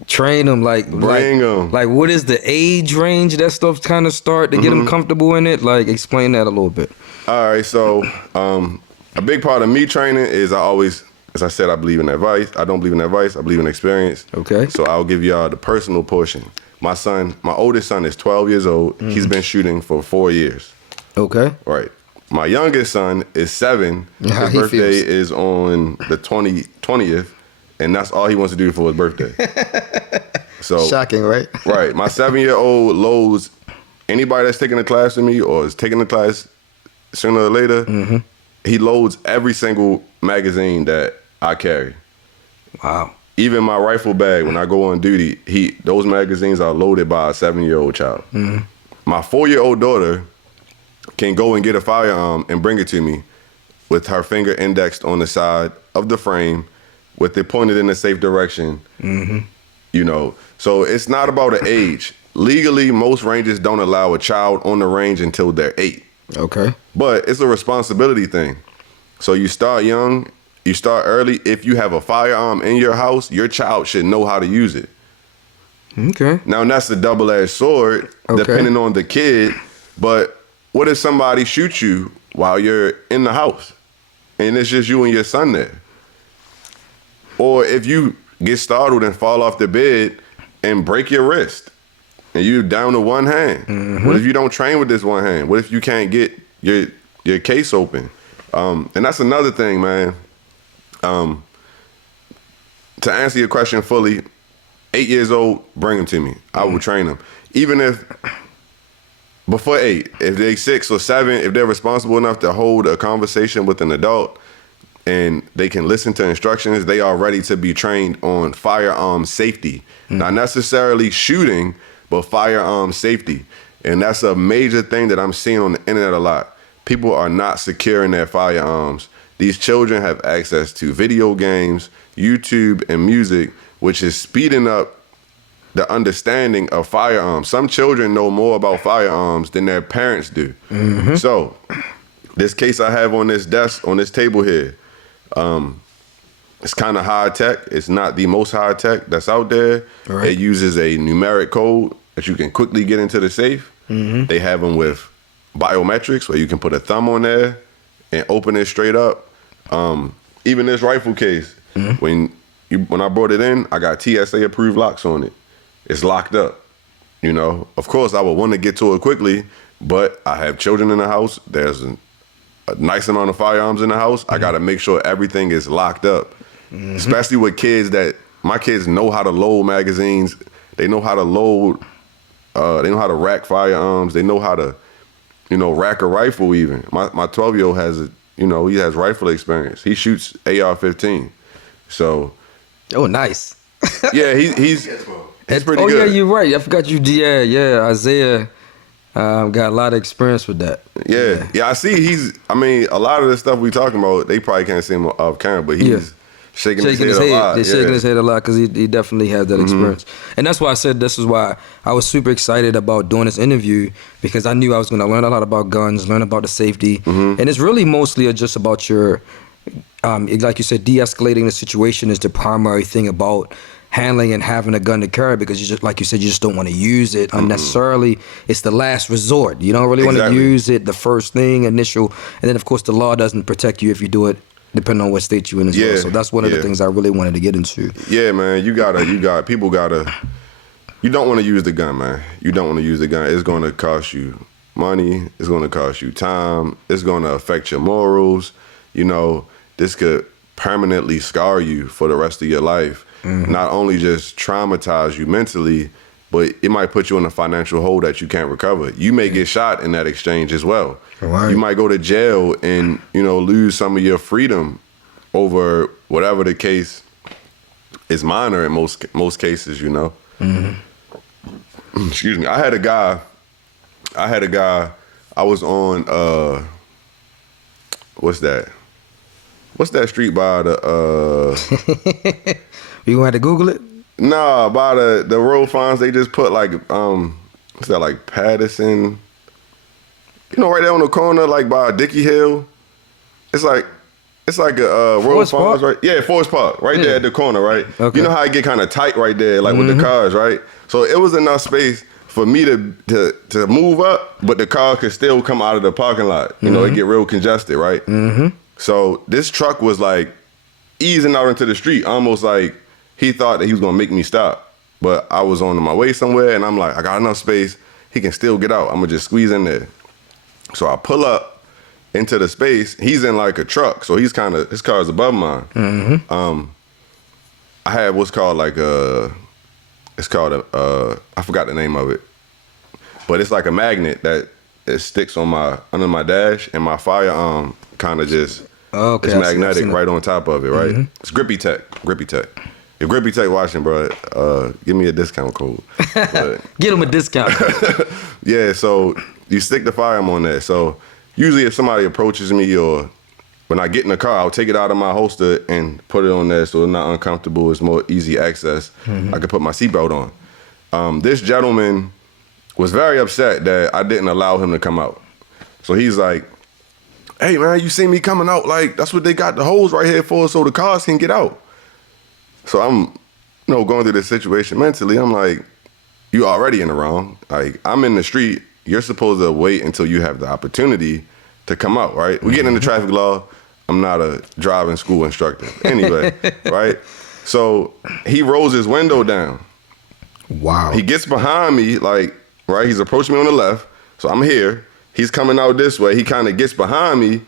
train them, bring them. Like, what is the age range that stuff kind of start to get them comfortable in it? Like, explain that a little bit. All right. So, a big part of me training is as I said, I believe in advice. I don't believe in advice. I believe in experience. Okay. So I'll give y'all the personal portion. My oldest son is 12 years old. He's been shooting for 4 years. Okay. Right. My youngest son is 7. How His he birthday feels. is on the 20th, and that's all he wants to do for his birthday. So Shocking, right? Right. My 7-year-old loads anybody that's taking a class with me or is taking the class sooner or later, he loads every single magazine that I carry. Wow. Even my rifle bag, when I go on duty, those magazines are loaded by a 7-year-old child. My 4-year-old daughter can go and get a firearm and bring it to me with her finger indexed on the side of the frame with it pointed in a safe direction. You know, so it's not about an age. Legally, most ranges don't allow a child on the range until they're 8. Okay. But it's a responsibility thing. So you start young, you start early. If you have a firearm in your house, your child should know how to use it. Okay. Now, that's a double-edged sword, depending on the kid. But what if somebody shoots you while you're in the house and it's just you and your son there? Or if you get startled and fall off the bed and break your wrist and you're down to one hand? What if you don't train with this one hand? What if you can't get your case open? And that's another thing, man. To answer your question fully, 8 years old, bring them to me. I will train them. Even if before 8, if they're 6 or 7, if they're responsible enough to hold a conversation with an adult and they can listen to instructions, they are ready to be trained on firearm safety. Not necessarily shooting, but firearm safety. And that's a major thing that I'm seeing on the internet a lot. People are not securing their firearms. These children have access to video games, YouTube, and music, which is speeding up the understanding of firearms. Some children know more about firearms than their parents do. So, this case I have on this desk, on this table here, It's kind of high tech. It's not the most high tech that's out there. Right. It uses a numeric code that you can quickly get into the safe. They have them with biometrics where you can put a thumb on there and open it straight up. Even this rifle case, when I brought it in, I got TSA approved locks on it. It's locked up. You know, of course, I would want to get to it quickly, but I have children in the house. There's a nice amount of firearms in the house. I got to make sure everything is locked up, especially with kids my kids know how to load magazines. They know how to load, they know how to rack firearms. They know how to, rack a rifle even. My 12-year-old has, he has rifle experience. He shoots AR-15. So. Oh, nice. Yeah, he's pretty good. Oh, yeah, you're right. I forgot you. Yeah, Isaiah got a lot of experience with that. Yeah. I see a lot of the stuff we talking about, they probably can't see him off camera, but he's shaking his head a lot. They're shaking his head a lot because he definitely has that experience. And that's why I said this is why I was super excited about doing this interview, because I knew I was going to learn a lot about guns, learn about the safety. And it's really mostly just about your, like you said, de-escalating the situation is the primary thing about handling and having a gun to carry, because you just, like you said, you just don't want to use it unnecessarily. It's the last resort. You don't really want to use it the first thing, initial, and then of course the law doesn't protect you if you do it, depending on what state you're in as well. So that's one of the things I really wanted to get into. Yeah, man, you don't want to use the gun, man. You don't want to use the gun. It's going to cost you money. It's going to cost you time. It's going to affect your morals. This could permanently scar you for the rest of your life. Not only just traumatize you mentally, but it might put you in a financial hole that you can't recover. You may get shot in that exchange as well. Right. You might go to jail and, lose some of your freedom over whatever the case is minor in most cases, Excuse me. I had a guy, I was on, what's that? What's that street by the, You gonna have to Google it? Nah, by the road fines, they just put like, what's that, like Patterson? Right there on the corner, like by Dickey Hill. It's like a road fines, right? Yeah, Forest Park, right there at the corner, right? Okay. You know how it get kind of tight right there, like with the cars, right? So it was enough space for me to move up, but the car could still come out of the parking lot. It get real congested, right? So this truck was like easing out into the street, almost like he thought that he was gonna make me stop. But I was on my way somewhere, and I'm like, I got enough space. He can still get out. I'm gonna just squeeze in there. So I pull up into the space. He's in like a truck, so his car is above mine. I had what's called like I forgot the name of it, but it's like a magnet that it sticks on under my dash, and my firearm kind of just it's magnetic right on top of it, right? It's Grippy Tech. If Grippy Tech watching, bro, give me a discount code. Get him a discount. Yeah, so you stick the firearm on there. So usually if somebody approaches me, or when I get in the car, I'll take it out of my holster and put it on there so it's not uncomfortable. It's more easy access. I can put my seatbelt on. This gentleman was very upset that I didn't allow him to come out. So he's like, hey, man, you see me coming out? Like, that's what they got the hose right here for, so the cars can get out. So I'm, going through this situation mentally. I'm like, you already in the wrong. Like, I'm in the street. You're supposed to wait until you have the opportunity to come out, right? We get into traffic law. I'm not a driving school instructor. Anyway, right? So he rolls his window down. Wow. He gets behind me, like, right? He's approaching me on the left. So I'm here. He's coming out this way. He kind of gets behind me,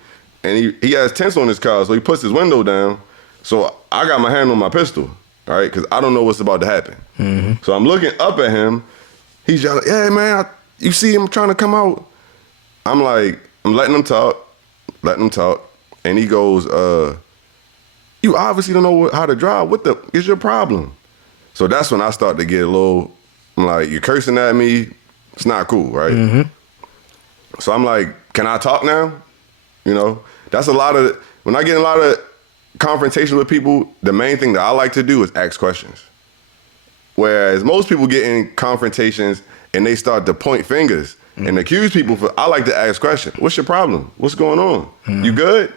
and he has tents on his car, so he puts his window down. So I got my hand on my pistol, all right, because I don't know what's about to happen. So I'm looking up at him. He's yelling, yeah, man, you see him trying to come out? I'm like, I'm letting him talk. And he goes, you obviously don't know how to drive. What the is your problem? So that's when I start to get a little, I'm like, you're cursing at me. It's not cool, right? So I'm like, can I talk now? That's when I get a lot of confrontation with people, the main thing that I like to do is ask questions. Whereas most people get in confrontations and they start to point fingers and accuse people I like to ask questions. What's your problem? What's going on? You good?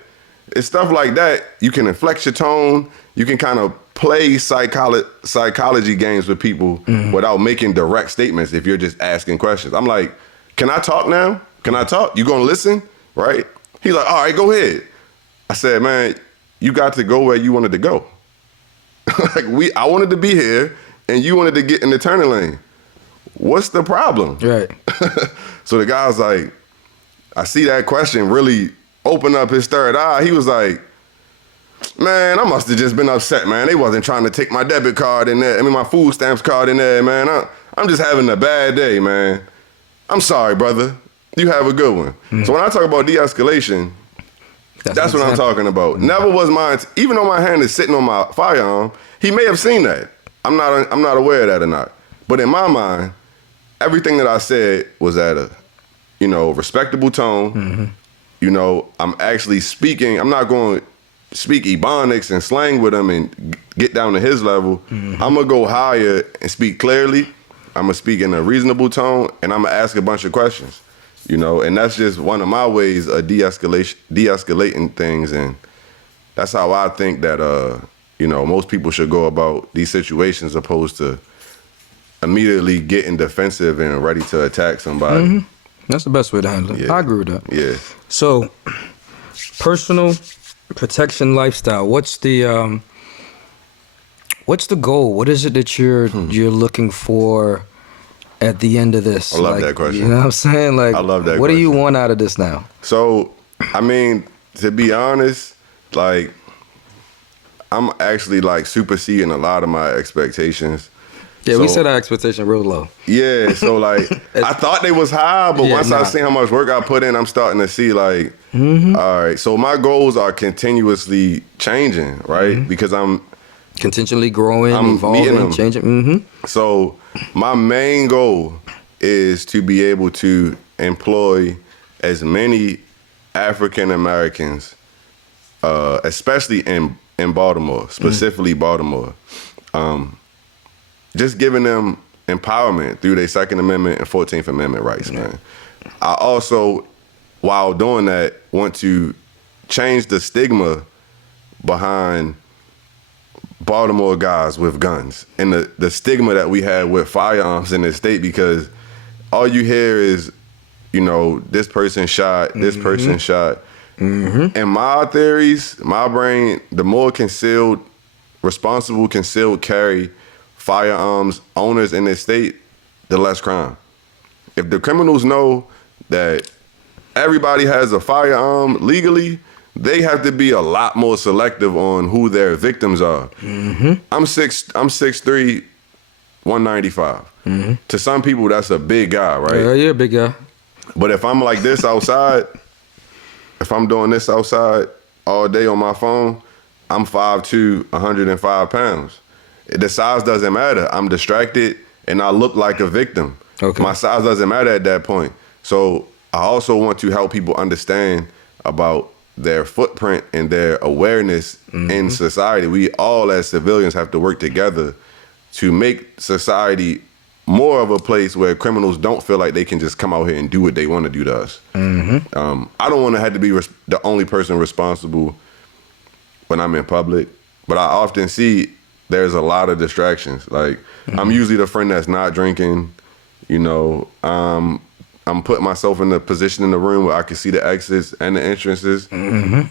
It's stuff like that. You can inflect your tone. you can kind of play psychology games with people without making direct statements if you're just asking questions. I'm like, can I talk now? Can I talk? You gonna listen? Right? He's like, all right, go ahead. I said, man, you got to go where you wanted to go. I wanted to be here and you wanted to get in the turning lane. What's the problem? Right. So the guy was like, I see that question really open up his third eye. He was like, man, I must have just been upset, man. They wasn't trying to take my debit card in there. I mean, my food stamps card in there, man. I'm just having a bad day, man. I'm sorry, brother. You have a good one. So when I talk about de-escalation, that's what I'm talking about. Never was mine. Even though my hand is sitting on my firearm, he may have seen that. I'm not aware of that or not. But in my mind, everything that I said was at a, respectable tone. I'm actually speaking. I'm not going to speak Ebonics and slang with him and get down to his level. I'm going to go higher and speak clearly. I'm going to speak in a reasonable tone, and I'm going to ask a bunch of questions. And that's just one of my ways of de-escalating things. And that's how I think that, most people should go about these situations opposed to immediately getting defensive and ready to attack somebody. That's the best way to handle it. Yeah. I agree with that. Yeah. So, personal protection lifestyle. What's the goal? What is it that you're looking for at the end of this? I love that question. You know what I'm saying? Like, I love that what do you question. want out of this now? So, I mean, to be honest, like, I'm actually like superseding a lot of my expectations. Yeah, we set our expectation real low. Yeah, so like, I thought they was high, but once I see how much work I put in, I'm starting to see like, all right, so my goals are continuously changing, right? Because I'm Continually growing, meeting evolving, them. changing. So my main goal is to be able to employ as many African Americans, especially in Baltimore, specifically Baltimore, just giving them empowerment through their Second Amendment and 14th Amendment rights, man. I also, while doing that, want to change the stigma behind Baltimore guys with guns and the stigma that we had with firearms in this state, because all you hear is, this person shot, this person shot. And my theories, my brain, the more responsible concealed carry firearms owners in this state, the less crime. If the criminals know that everybody has a firearm legally, they have to be a lot more selective on who their victims are. I'm 6'3", 195. To some people, that's a big guy, right? Yeah, big guy. But if I'm like this outside, if I'm doing this outside all day on my phone, I'm 5'2", 105 pounds. The size doesn't matter. I'm distracted and I look like a victim. Okay. My size doesn't matter at that point. So I also want to help people understand about their footprint and their awareness in society. We all as civilians have to work together to make society more of a place where criminals don't feel like they can just come out here and do what they want to do to us. I don't want to have to be the only person responsible when I'm in public, but I often see there's a lot of distractions. Like, I'm usually the friend that's not drinking, I'm putting myself in the position in the room where I can see the exits and the entrances. I'm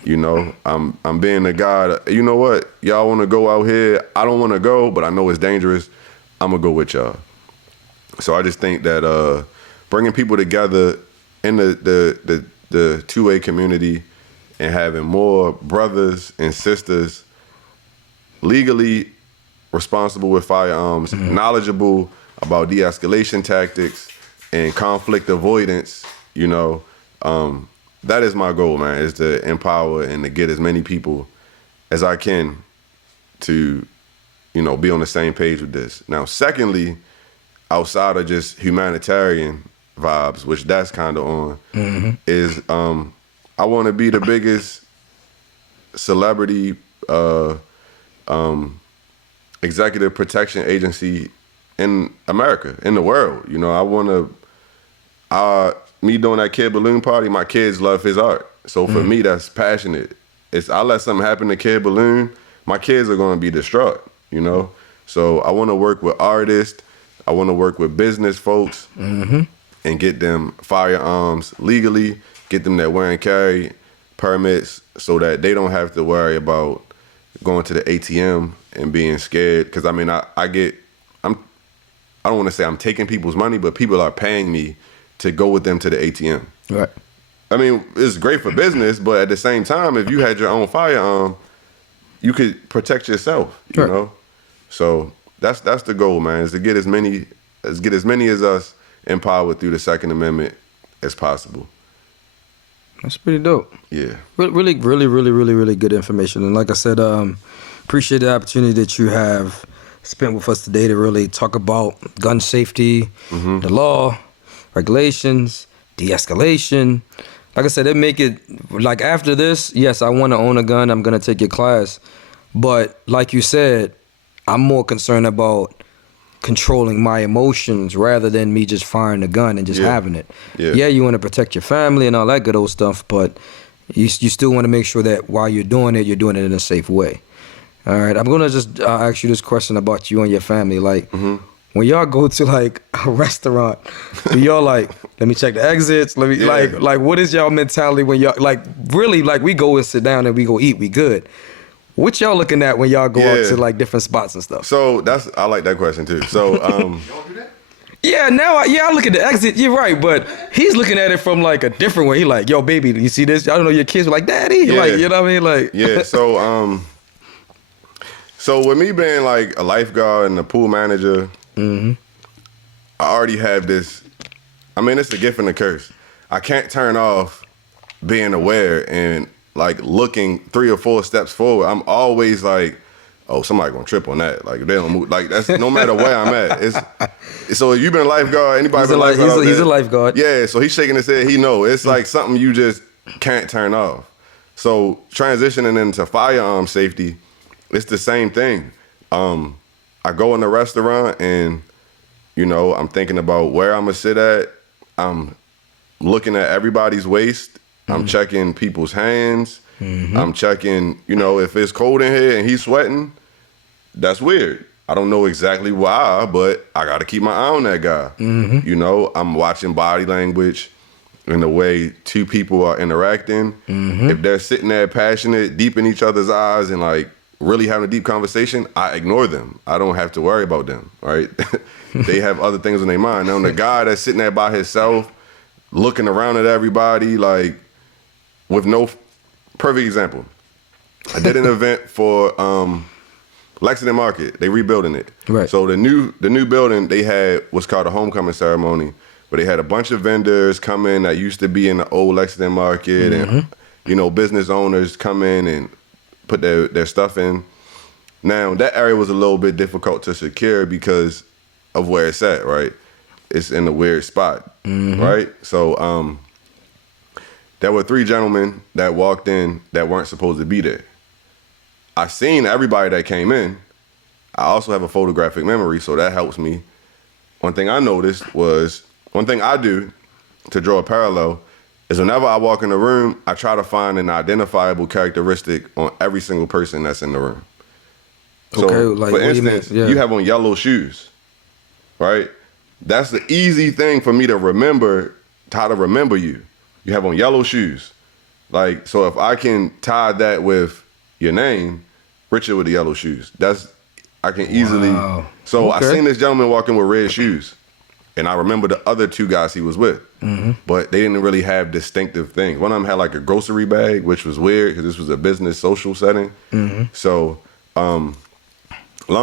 being the guy that, you know what, y'all want to go out here? I don't want to go, but I know it's dangerous. I'm going to go with y'all. So I just think that bringing people together in the two-way community and having more brothers and sisters legally responsible with firearms, knowledgeable about de-escalation tactics and conflict avoidance, that is my goal, man, is to empower and to get as many people as I can to, be on the same page with this. Now, secondly, outside of just humanitarian vibes, which that's kind of on, is I want to be the biggest celebrity executive protection agency in America, in the world. I want to, me doing that Kid Balloon party, my kids love his art. So for me, that's passionate. I let something happen to Kid Balloon, my kids are going to be distraught, you know? So I want to work with artists. I want to work with business folks and get them firearms legally, get them that wear and carry permits so that they don't have to worry about going to the ATM and being scared. Because, I mean, I don't want to say I'm taking people's money, but people are paying me to go with them to the ATM. Right. I mean, it's great for business, but at the same time, if you had your own firearm, you could protect yourself, you know? So that's the goal, man, is to get as many as us empowered through the Second Amendment as possible. That's pretty dope. Yeah. Really good information. And like I said, appreciate the opportunity that you have spent with us today to really talk about gun safety, the law, regulations, de-escalation. Like I said, it make it, like after this, yes, I want to own a gun. I'm going to take your class. But like you said, I'm more concerned about controlling my emotions rather than me just firing a gun and just having it. Yeah, you want to protect your family and all that good old stuff, but you still want to make sure that while you're doing it in a safe way. All right, I'm going to just ask you this question about you and your family. Like, when y'all go to like a restaurant, do y'all like, let me check the exits? Let me like what is y'all mentality when y'all like really like we go and sit down and we go eat, we good. What y'all looking at when y'all go out to like different spots and stuff? So I like that question too. So Y'all do that? yeah, now I look at the exit. You're right, but he's looking at it from like a different way. He like, yo, baby, you see this? I don't know, your kids were like, Daddy, like, you know what I mean? Like, yeah. So with me being like a lifeguard and a pool manager, I already have this. I mean, it's a gift and a curse. I can't turn off being aware and like looking 3 or 4 steps forward. I'm always like, oh, somebody gonna trip on that. Like if they don't move, like that's no matter where I'm at. So if you've been a lifeguard, anybody been a lifeguard? He's a lifeguard. Yeah, so he's shaking his head. He know it's like something you just can't turn off. So transitioning into firearm safety, it's the same thing. I go in a restaurant and, you know, I'm thinking about where I'm gonna sit at. I'm looking at everybody's waist. I'm checking people's hands. I'm checking, you know, if it's cold in here and he's sweating, that's weird. I don't know exactly why, but I got to keep my eye on that guy. You know, I'm watching body language and the way 2 people are interacting. If they're sitting there passionate, deep in each other's eyes and like really having a deep conversation, I ignore them. I don't have to worry about them, right? They have other things on their mind. Now, the guy that's sitting there by himself, looking around at everybody, like with no perfect example. I did an event for Lexington Market. They rebuilding it. Right. So the new building, they had what's called a homecoming ceremony, where they had a bunch of vendors come in that used to be in the old Lexington Market, and you know, business owners come in and put their stuff in. Now that area was a little bit difficult to secure because of where it's at, right? It's in a weird spot, right? So there were 3 gentlemen that walked in that weren't supposed to be there. I seen everybody that came in. I also have a photographic memory, so that helps me. One thing I noticed was, one thing I do to draw a parallel is whenever I walk in the room, I try to find an identifiable characteristic on every single person that's in the room. So, okay, like, for instance, you have on yellow shoes, right? That's the easy thing for me to remember, how to remember you. You have on yellow shoes. Like, so if I can tie that with your name, Richard with the yellow shoes, I can easily. So I seen this gentleman walking with red shoes, and I remember the other 2 guys he was with, but they didn't really have distinctive things. One of them had like a grocery bag, which was weird because this was a business social setting. So, long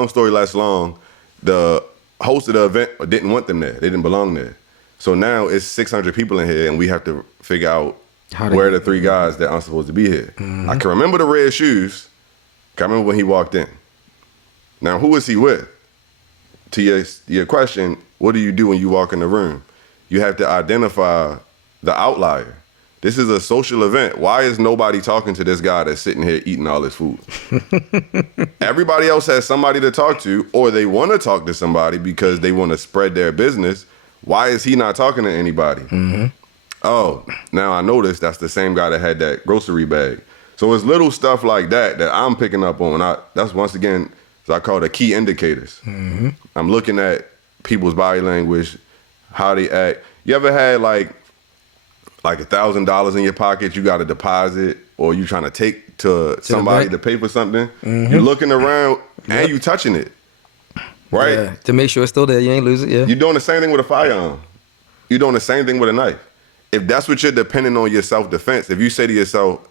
story less long, the host of the event didn't want them there. They didn't belong there. So now it's 600 people in here, and we have to figure out where are the 3 guys that aren't supposed to be here. I can remember the red shoes. I can remember when he walked in. Now, who is he with? To your question, what do you do when you walk in the room? You have to identify the outlier. This is a social event. Why is nobody talking to this guy that's sitting here eating all this food? Everybody else has somebody to talk to, or they want to talk to somebody because they want to spread their business. Why is he not talking to anybody? Oh, now I noticed that's the same guy that had that grocery bag. So it's little stuff like that I'm picking up on. That's once again, I call it key indicators. I'm looking at people's body language, how they act. You ever had like $1,000 in your pocket, you got a deposit, or you trying to take to somebody to pay for something? You looking around and you touching it, right? Yeah, to make sure it's still there, you ain't lose it. Yeah, You're doing the same thing with a firearm. You're doing the same thing with a knife. If that's what you're depending on your self-defense, if you say to yourself,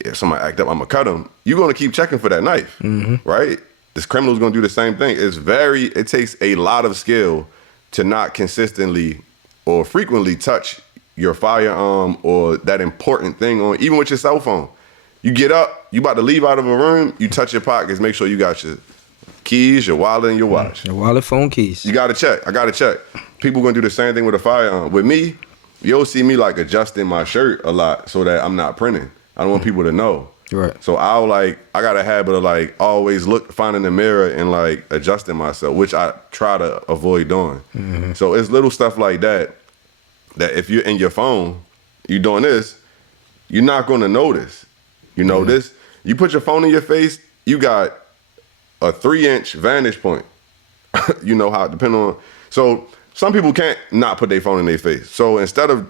if somebody act up, I'm gonna cut them, you're gonna keep checking for that knife, right? This criminal's gonna do the same thing. It takes a lot of skill to not consistently or frequently touch your firearm or that important thing on, even with your cell phone. You get up, you about to leave out of a room, you touch your pockets, make sure you got your keys, your wallet, and your watch. Your wallet, phone, keys. You gotta check. I gotta check. People gonna do the same thing with a firearm. With me, you'll see me like adjusting my shirt a lot so that I'm not printing. I don't want people to know. Right. So I got a habit of like always finding the mirror and like adjusting myself, which I try to avoid doing. So it's little stuff like that if you're in your phone, you doing this, you're not gonna notice. You know this, you put your phone in your face, you got a 3-inch vantage point. You know how, depending on, so some people can't not put their phone in their face. So instead of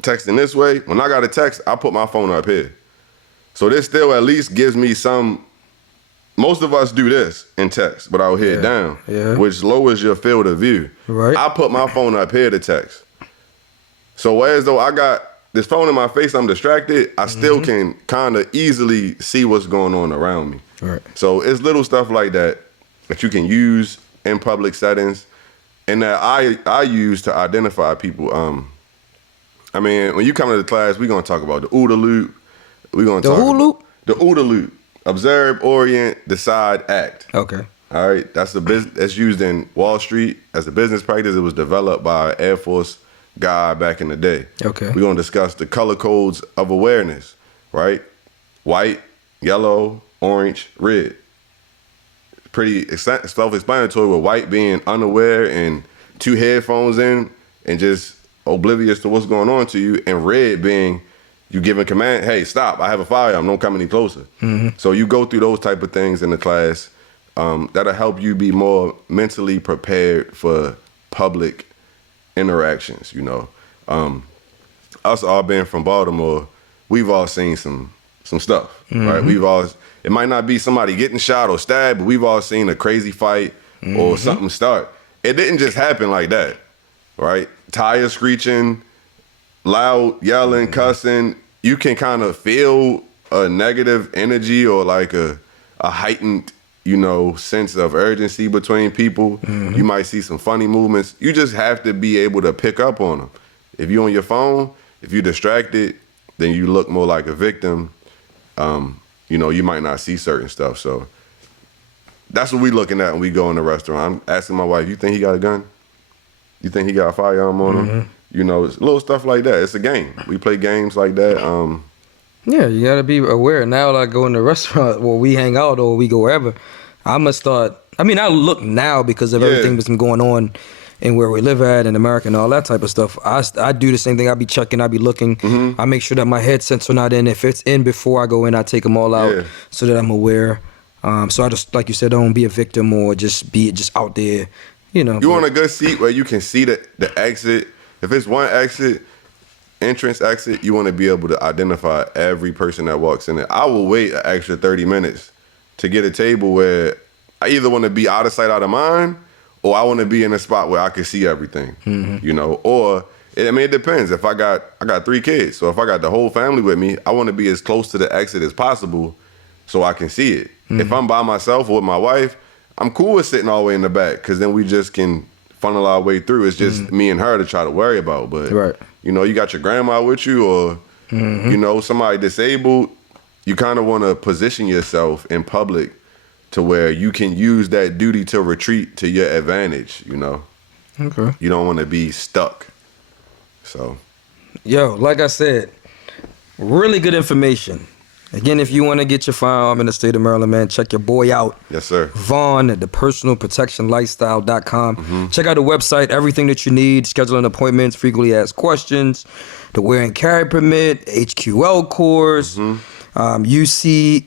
texting this way, when I got a text, I put my phone up here. So this still at least gives me some, most of us do this in text, but I'll head down, which lowers your field of view. Right. I put my phone up here to text. So as though I got this phone in my face, I'm distracted, I still can kind of easily see what's going on around me. Right. So it's little stuff like that you can use in public settings and that I use to identify people. I mean, when you come to the class, we're going to talk about the OODA loop. We're going to talk about the OODA loop. Observe, orient, decide, act. Okay. All right. That's used in Wall Street as a business practice. It was developed by an Air Force guy back in the day. Okay. We're going to discuss the color codes of awareness, right? White, yellow, orange, red. Pretty self-explanatory, with white being unaware and 2 headphones in and just oblivious to what's going on to you, and red being you giving command, hey, stop, I have a firearm, don't come any closer. So you go through those type of things in the class. That'll help you be more mentally prepared for public interactions, you know. Us all being from Baltimore, we've all seen some stuff, right? It might not be somebody getting shot or stabbed, but we've all seen a crazy fight or something start. It didn't just happen like that, right? Tires screeching, loud yelling, cussing. You can kind of feel a negative energy or like a heightened, you know, sense of urgency between people. You might see some funny movements. You just have to be able to pick up on them. If you're on your phone, if you're distracted, then you look more like a victim. You know, you might not see certain stuff. So that's what we looking at when we go in the restaurant. I'm asking my wife, you think he got a gun? You think he got a firearm on him? You know, it's little stuff like that. It's a game. We play games like that. Yeah, you gotta be aware. Now, like go in the restaurant where we hang out or we go wherever, I must start. I mean, I look now because of everything that's been going on and where we live at in America and all that type of stuff. I do the same thing. I be checking, I be looking. I make sure that my headsets are not in. If it's in before I go in, I take them all out so that I'm aware. So I just, like you said, don't be a victim or just be just out there, you know. You want a good seat where you can see the exit. If it's one exit, entrance exit, you want to be able to identify every person that walks in there. I will wait an extra 30 minutes to get a table where I either want to be out of sight, out of mind, or I want to be in a spot where I can see everything, you know. Or it depends. If I got 3 kids, so if I got the whole family with me, I want to be as close to the exit as possible so I can see it. If I'm by myself or with my wife, I'm cool with sitting all the way in the back because then we just can funnel our way through. It's just me and her to try to worry about. But you know, you got your grandma with you, or you know, somebody disabled. You kind of want to position yourself in public to where you can use that duty to retreat to your advantage, you know. Okay. You don't want to be stuck. So. Yo, like I said, really good information. Again, if you want to get your firearm in the state of Maryland, man, check your boy out. Yes, sir. Vaughn at the personalprotectionlifestyle.com. Check out the website, everything that you need, scheduling appointments, frequently asked questions, the wear and carry permit, HQL course. USCCA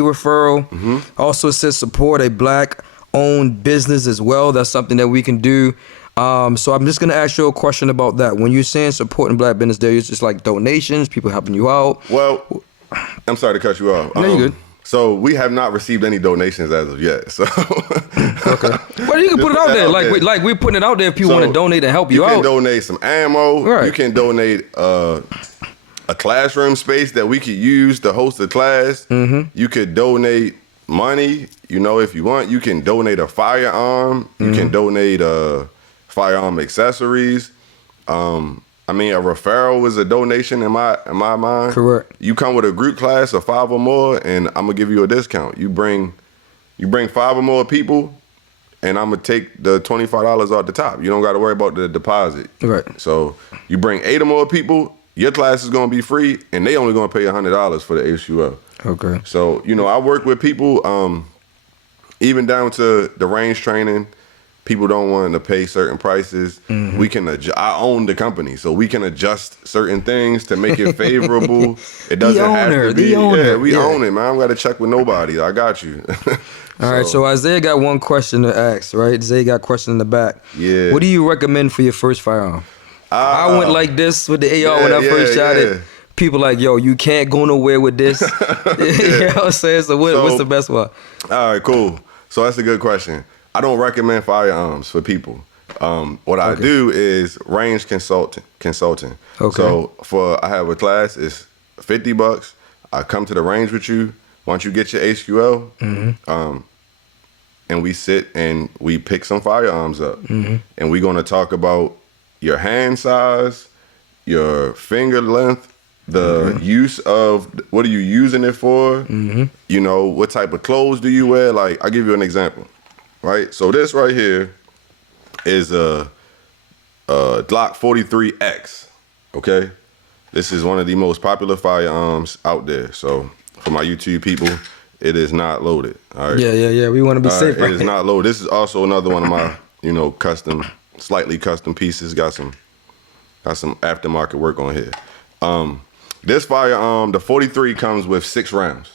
referral. Also, it says support a black-owned business as well. That's something that we can do. So I'm just gonna ask you a question about that. When you're saying supporting black business, there is just like donations, people helping you out. Well, I'm sorry to cut you off. No, you're good. So we have not received any donations as of yet. So Okay. Well, you can put it out there. Like we're putting it out there if people So, want to donate and help you out. You can donate some ammo. Right. You can donate a classroom space that we could use to host a class. You could donate money, if you want. You can donate a firearm. You can donate firearm accessories. A referral is a donation in my mind. Correct. You come with a group class of 5 or more, and I'm gonna give you a discount. You bring 5 or more people, and I'm gonna take the $25 off the top. You don't got to worry about the deposit. Right. So you bring 8 or more people, your class is gonna be free, and they only gonna pay $100 for the HUL. Okay. So I work with people, even down to the range training. People don't want to pay certain prices. We can I own the company, so we can adjust certain things to make it favorable. It doesn't have to be. We own it, man. I don't got to check with nobody. I got you. All right, so Isaiah got one question to ask, right? Isaiah got a question in the back. Yeah. What do you recommend for your first firearm? I went like this with the AR when I first shot it. People like, yo, you can't go nowhere with this. You know what I'm saying? So what's the best one? All right, cool. So that's a good question. I don't recommend firearms for people. What I do is range consulting. Okay. So I have a class, it's $50. I come to the range with you. Once you get your HQL, and we sit and we pick some firearms up. And we're gonna talk about your hand size, your finger length, the use of, what are you using it for? What type of clothes do you wear? Like, I'll give you an example. Right, so this right here is a Glock 43X. Okay, this is one of the most popular firearms out there. So for my YouTube people, it is not loaded. All right. Yeah. We want to be safe. It is not loaded. This is also another one of my slightly custom pieces. Got some aftermarket work on here. This firearm, the 43 comes with 6 rounds,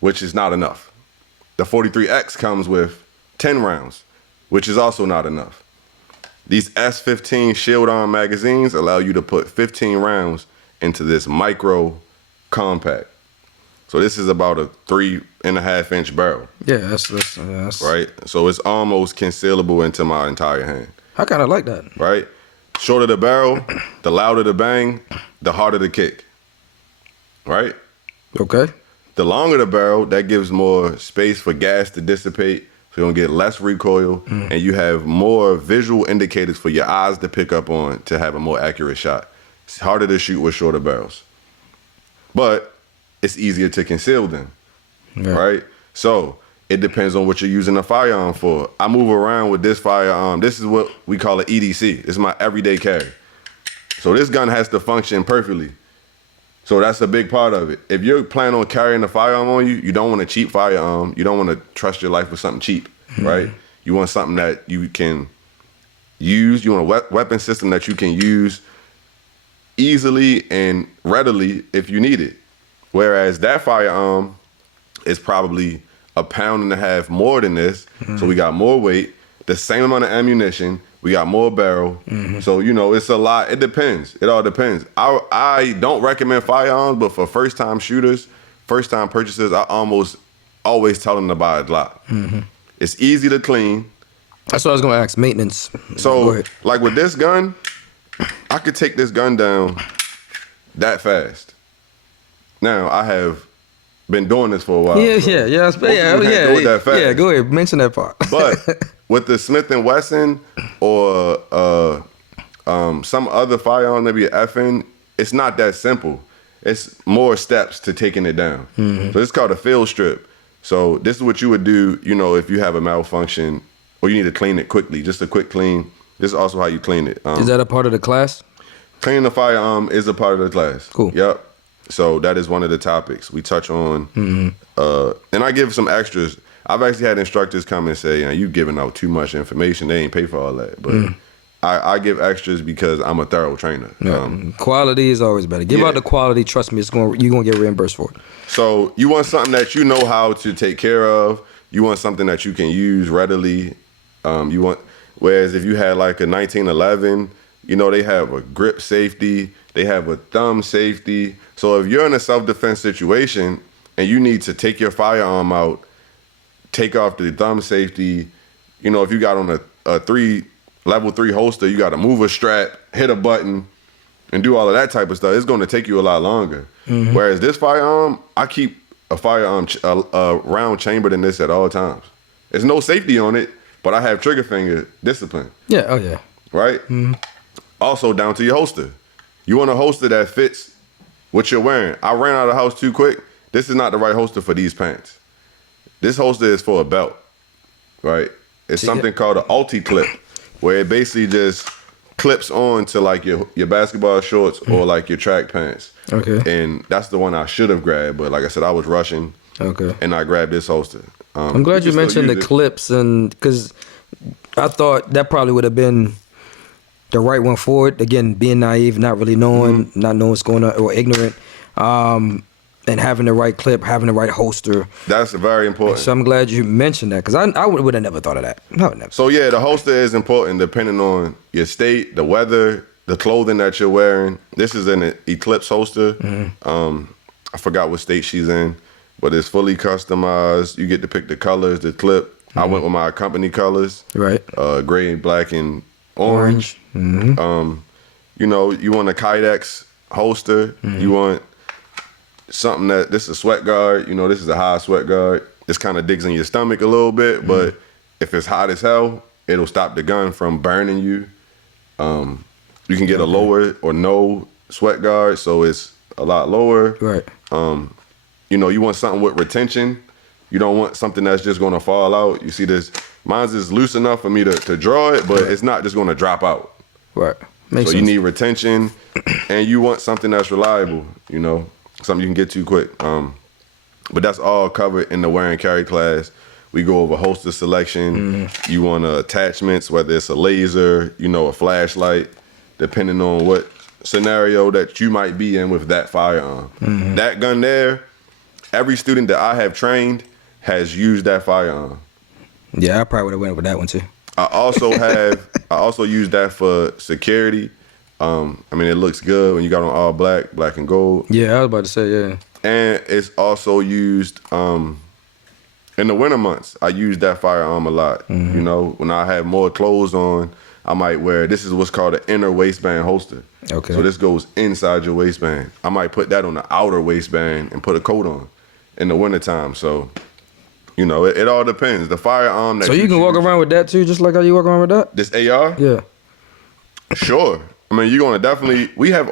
which is not enough. The 43X comes with 10 rounds, which is also not enough. These S15 shield arm magazines allow you to put 15 rounds into this micro compact. So this is about a 3.5-inch barrel. Yeah, that's right. So it's almost concealable into my entire hand. I kind of like that. Right. Shorter the barrel, the louder the bang, the harder the kick. Right. Okay. The longer the barrel, that gives more space for gas to dissipate. So you're gonna get less recoil, and you have more visual indicators for your eyes to pick up on to have a more accurate shot. It's harder to shoot with shorter barrels, but it's easier to conceal them, right? So it depends on what you're using the firearm for. I move around with this firearm. This is what we call an EDC. It's my everyday carry. So this gun has to function perfectly. So that's a big part of it. If you're planning on carrying a firearm on you, you don't want a cheap firearm. You don't want to trust your life with something cheap, right? You want something that you can use. You want a weapon system that you can use easily and readily if you need it. Whereas that firearm is probably 1.5 pounds more than this. So we got more weight, the same amount of ammunition. We got more barrel. So, it's a lot. It depends. It all depends. I don't recommend firearms, but for first-time shooters, first-time purchasers, I almost always tell them to buy a Glock. It's easy to clean. That's what I was going to ask, maintenance. So, like with this gun, I could take this gun down that fast. Now, I have been doing this for a while. Yeah. Do it that fast. Yeah, go ahead. Mention that part. But with the Smith & Wesson or some other firearm, maybe an FN, it's not that simple. It's more steps to taking it down. So it's called a field strip. So this is what you would do, if you have a malfunction or you need to clean it quickly, just a quick clean. This is also how you clean it. Is that a part of the class? Cleaning the firearm is a part of the class. Cool. Yep. So that is one of the topics we touch on. And I give some extras. I've actually had instructors come and say, you giving out too much information. They ain't pay for all that. But I give extras because I'm a thorough trainer. Quality is always better. Give out the quality. Trust me, you're gonna get reimbursed for it. So you want something that you know how to take care of. You want something that you can use readily. Whereas if you had like a 1911, you know, they have a grip safety, they have a thumb safety. So if you're in a self-defense situation and you need to take your firearm out, take off the thumb safety, you know, if you got on a level 3 holster, you got to move a strap, hit a button, and do all of that type of stuff. It's going to take you a lot longer. Mm-hmm. Whereas this firearm, I keep a firearm a round chambered in this at all times. There's no safety on it, but I have trigger finger discipline. Yeah, oh yeah. Right? Mm-hmm. Also down to your holster. You want a holster that fits what you're wearing. I ran out of the house too quick. This is not the right holster for these pants. This holster is for a belt, right? It's something called an ulti clip, where it basically just clips on to like your basketball shorts or like your track pants. Okay. And that's the one I should have grabbed, but like I said, I was rushing. Okay. And I grabbed this holster. I'm glad you mentioned the clips, and because I thought that probably would have been the right one for it. Again, being naive, not really knowing, not knowing what's going on, or ignorant. And having the right clip, having the right holster. That's very important. So I'm glad you mentioned that, because I would have never thought of that. No, never. So yeah, the holster is important depending on your state, the weather, the clothing that you're wearing. This is an Eclipse holster. Mm-hmm. I forgot what state she's in, but it's fully customized. You get to pick the colors, the clip. Mm-hmm. I went with my company colors. Right. Gray, black, and orange. Mm-hmm. You know, you want a Kydex holster. Mm-hmm. You want something this is a sweat guard. You know, this is a high sweat guard. This kind of digs in your stomach a little bit, but if it's hot as hell, it'll stop the gun from burning you. You can get a lower or no sweat guard, so it's a lot lower. Right. You know, you want something with retention. You don't want something that's just gonna fall out. You see this, mine's is loose enough for me to draw it, but it's not just gonna drop out. Right. Makes sense. You need retention, and you want something that's reliable, you know, something you can get to quick. But that's all covered in the wear and carry class. We go over holster selection. Mm-hmm. You want attachments, whether it's a laser, you know, a flashlight, depending on what scenario that you might be in with that firearm. Mm-hmm. That gun there, every student that I have trained has used that firearm. Yeah, I probably would have went with that one too. I also use that for security. I mean, it looks good when you got on all black and gold. Yeah, I was about to say, yeah. And it's also used in the winter months. I use that firearm a lot. Mm-hmm. You know, when I have more clothes on, I might wear, this is what's called an inner waistband holster. Okay. So this goes inside your waistband. I might put that on the outer waistband and put a coat on in the wintertime. So, you know, it all depends. The firearm that So you can walk around with that too, just like how you walk around with that? This AR? Yeah. Sure. I mean, you're gonna definitely, we have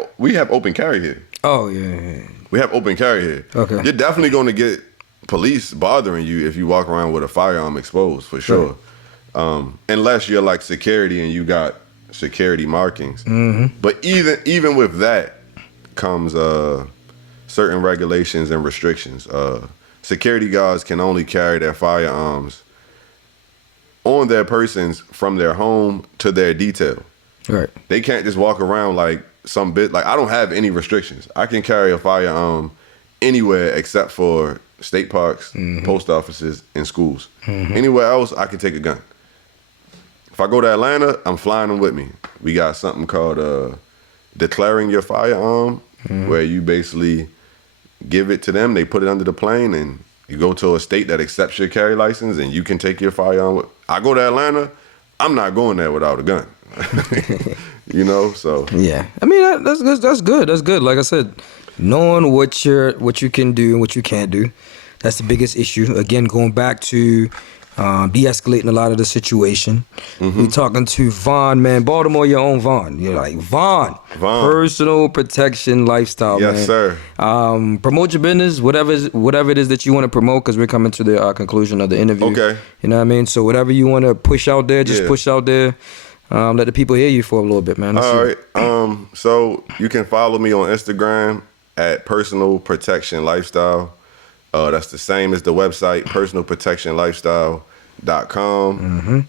open carry here. Oh, yeah. We have open carry here. Okay. You're definitely gonna get police bothering you if you walk around with a firearm exposed, for sure. Right. Unless you're like security and you got security markings. Mm-hmm. But even with that comes certain regulations and restrictions. Security guards can only carry their firearms on their persons from their home to their detail. Right. They can't just walk around like I don't have any restrictions. I can carry a firearm anywhere except for state parks, mm-hmm. post offices, and schools. Mm-hmm. Anywhere else, I can take a gun. If I go to Atlanta, I'm flying them with me. We got something called declaring your firearm, mm-hmm. where you basically give it to them, they put it under the plane, and you go to a state that accepts your carry license, and you can take your firearm. I go to Atlanta, I'm not going there without a gun. You know, so yeah. I mean, that's good. That's good. Like I said, knowing what you can do and what you can't do, that's the biggest issue. Again, going back to de-escalating a lot of the situation. Mm-hmm. We talking to Vaughn, man. Baltimore, your own Vaughn. You're like Vaughn. Personal protection lifestyle. Yes, man. sir. Promote your business, whatever it is that you want to promote, because we're coming to the conclusion of the interview. Okay. You know what I mean? So whatever you want to push out there, just push out there. Let the people hear you for a little bit, man. All right. So you can follow me on Instagram at Personal Protection Lifestyle. That's the same as the website, personalprotectionlifestyle.com.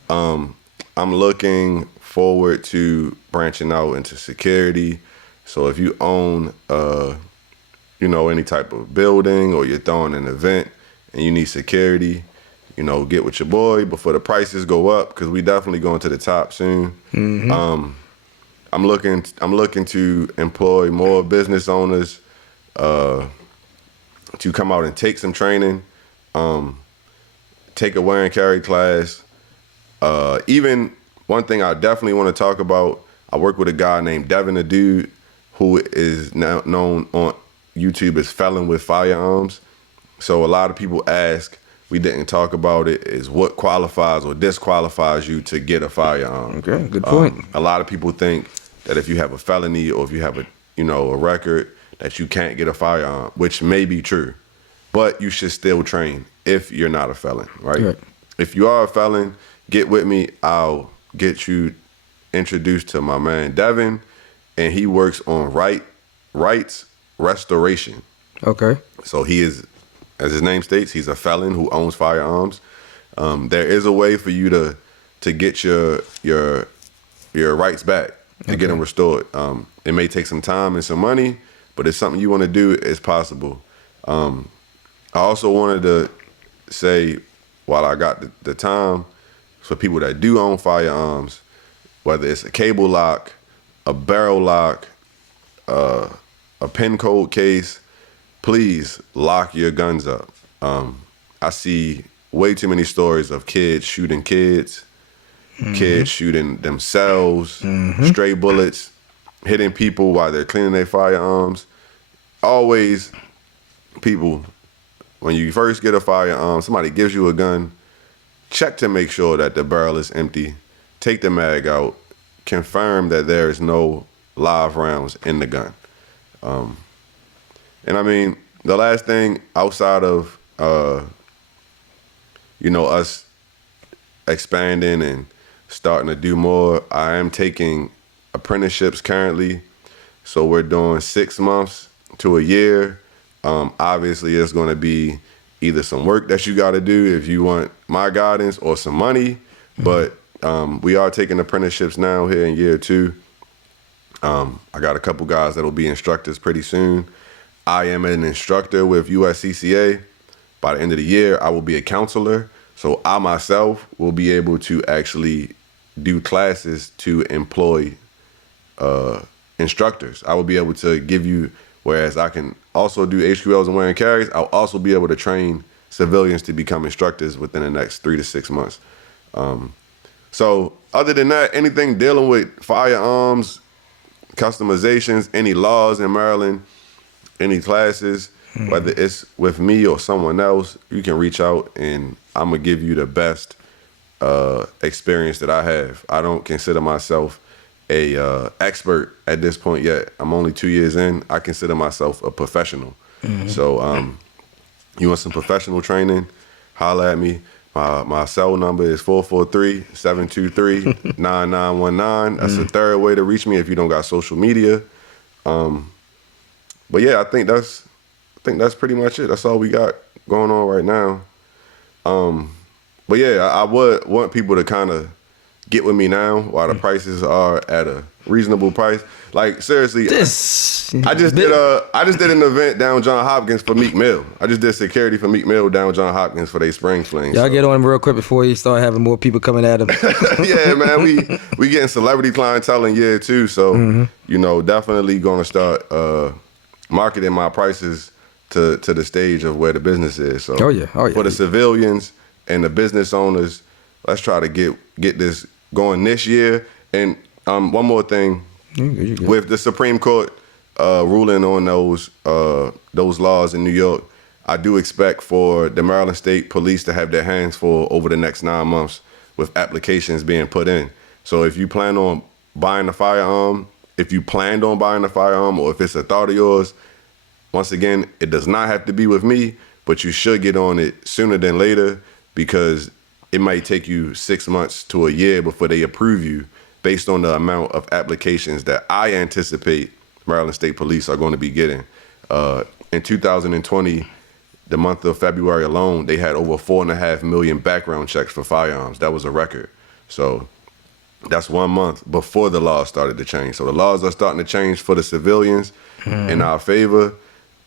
Mm-hmm. I'm looking forward to branching out into security. So if you own, any type of building or you're throwing an event and you need security, get with your boy before the prices go up, because we definitely going to the top soon. I'm looking to employ more business owners to come out and take some training, take a wear and carry class. Even one thing I definitely want to talk about, I work with a guy named Devin, a dude who is now known on YouTube as Felon with Firearms. So a lot of people ask, we didn't talk about it, is what qualifies or disqualifies you to get a firearm. Okay, good point. A lot of people think that if you have a felony or if you have a record, that you can't get a firearm, which may be true, but you should still train if you're not a felon, right? If you are a felon, get with me. I'll get you introduced to my man Devin, and he works on rights restoration. Okay. So he is, as his name states, he's a felon who owns firearms. There is a way for you to get your rights back, to get them restored. It may take some time and some money, but it's something you want to do, it's possible. I also wanted to say, while I got the time, for people that do own firearms, whether it's a cable lock, a barrel lock, a pin code case, please lock your guns up. I see way too many stories of kids shooting kids, kids shooting themselves, stray bullets, hitting people while they're cleaning their firearms. Always, people, when you first get a firearm, somebody gives you a gun, check to make sure that the barrel is empty, take the mag out, confirm that there is no live rounds in the gun. And I mean, the last thing outside of, us expanding and starting to do more, I am taking apprenticeships currently. So we're doing 6 months to a year. Obviously, it's going to be either some work that you got to do if you want my guidance, or some money. But we are taking apprenticeships now here in year 2. I got a couple guys that'll be instructors pretty soon. I am an instructor with USCCA. By the end of the year, I will be a counselor. So I myself will be able to actually do classes to employ instructors. I will be able to give you, whereas I can also do HQLs and wear and carries, I'll also be able to train civilians to become instructors within the next 3 to 6 months. So other than that, anything dealing with firearms, customizations, any laws in Maryland, any classes, whether it's with me or someone else, you can reach out and I'm going to give you the best experience that I have. I don't consider myself a expert at this point yet. I'm only 2 years in. I consider myself a professional. So you want some professional training, holla at me. My cell number is 443-723-9919. That's the third way to reach me if you don't got social media. But yeah, I think that's pretty much it. That's all we got going on right now. But yeah, I would want people to kind of get with me now while the prices are at a reasonable price. Like seriously, I just did an event down John Hopkins for Meek Mill. I just did security for Meek Mill down John Hopkins for their spring fling. Y'all get on him real quick before you start having more people coming at him. Yeah, man, we getting celebrity clientele in year 2, so definitely gonna start marketing my prices to the stage of where the business is. So oh yeah. For the civilians and the business owners, let's try to get this going this year. And one more thing, with the Supreme Court ruling on those laws in New York, I do expect for the Maryland State Police to have their hands full over the next 9 months with applications being put in. So if you plan on buying a firearm, or if it's a thought of yours, once again, it does not have to be with me, but you should get on it sooner than later, because it might take you 6 months to a year before they approve you based on the amount of applications that I anticipate Maryland State Police are going to be getting. In 2020, the month of February alone, they had over 4.5 million background checks for firearms. That was a record. So That's 1 month before the laws started to change. So the laws are starting to change for the civilians in our favor,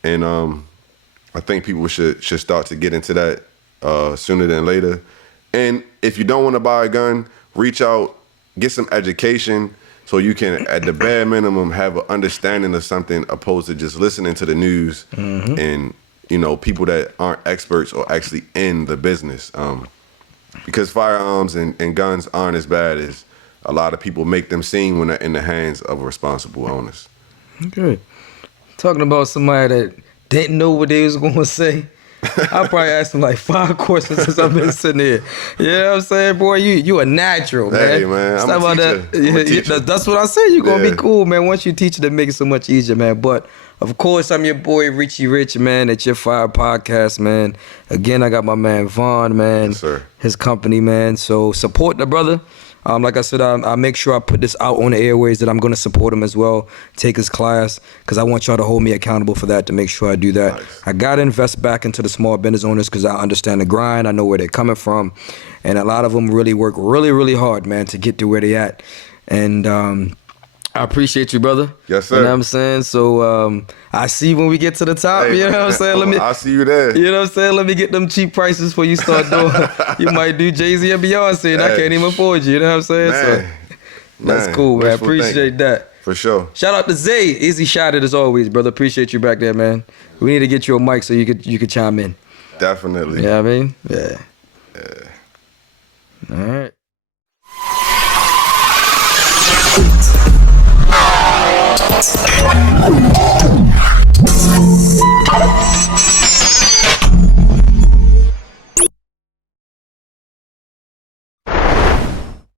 and I think people should start to get into that sooner than later. And if you don't want to buy a gun, reach out, get some education, so you can, at the bare minimum, have an understanding of something, opposed to just listening to the news and people that aren't experts or actually in the business. Because firearms and guns aren't as bad as a lot of people make them seem when they're in the hands of responsible owners. Okay. Talking about somebody that didn't know what they was going to say, I probably asked him like 5 questions since I've been sitting here. You know what I'm saying, boy? You a natural, man. Hey, man, I'm a teacher. That's what I say. You're going to be cool, man. Once you teach it, it makes it so much easier, man. But, of course, I'm your boy, Richie Rich, man, at Your Fire Podcast, man. Again, I got my man, Vaughn, man. Yes, sir. His company, man. So, support the brother. Like I said, I make sure I put this out on the airways that I'm going to support him as well, take his class, because I want y'all to hold me accountable for that, to make sure I do that. Nice. I got to invest back into the small business owners because I understand the grind. I know where they're coming from. And a lot of them really work really, really hard, man, to get to where they at. And I appreciate you, brother. Yes, sir. You know what I'm saying? So I see you when we get to the top. Hey, you know what I'm saying? I'll see you there. You know what I'm saying? Let me get them cheap prices before you start doing. You might do Jay-Z and Beyonce, and I can't even afford you. You know what I'm saying? Man, so that's cool, man. wishful Appreciate thinking. that. For sure. Shout out to Zay. Easy shot it as always, brother. Appreciate you back there, man. We need to get you a mic so you could chime in. Definitely. You know what I mean? Yeah. Yeah.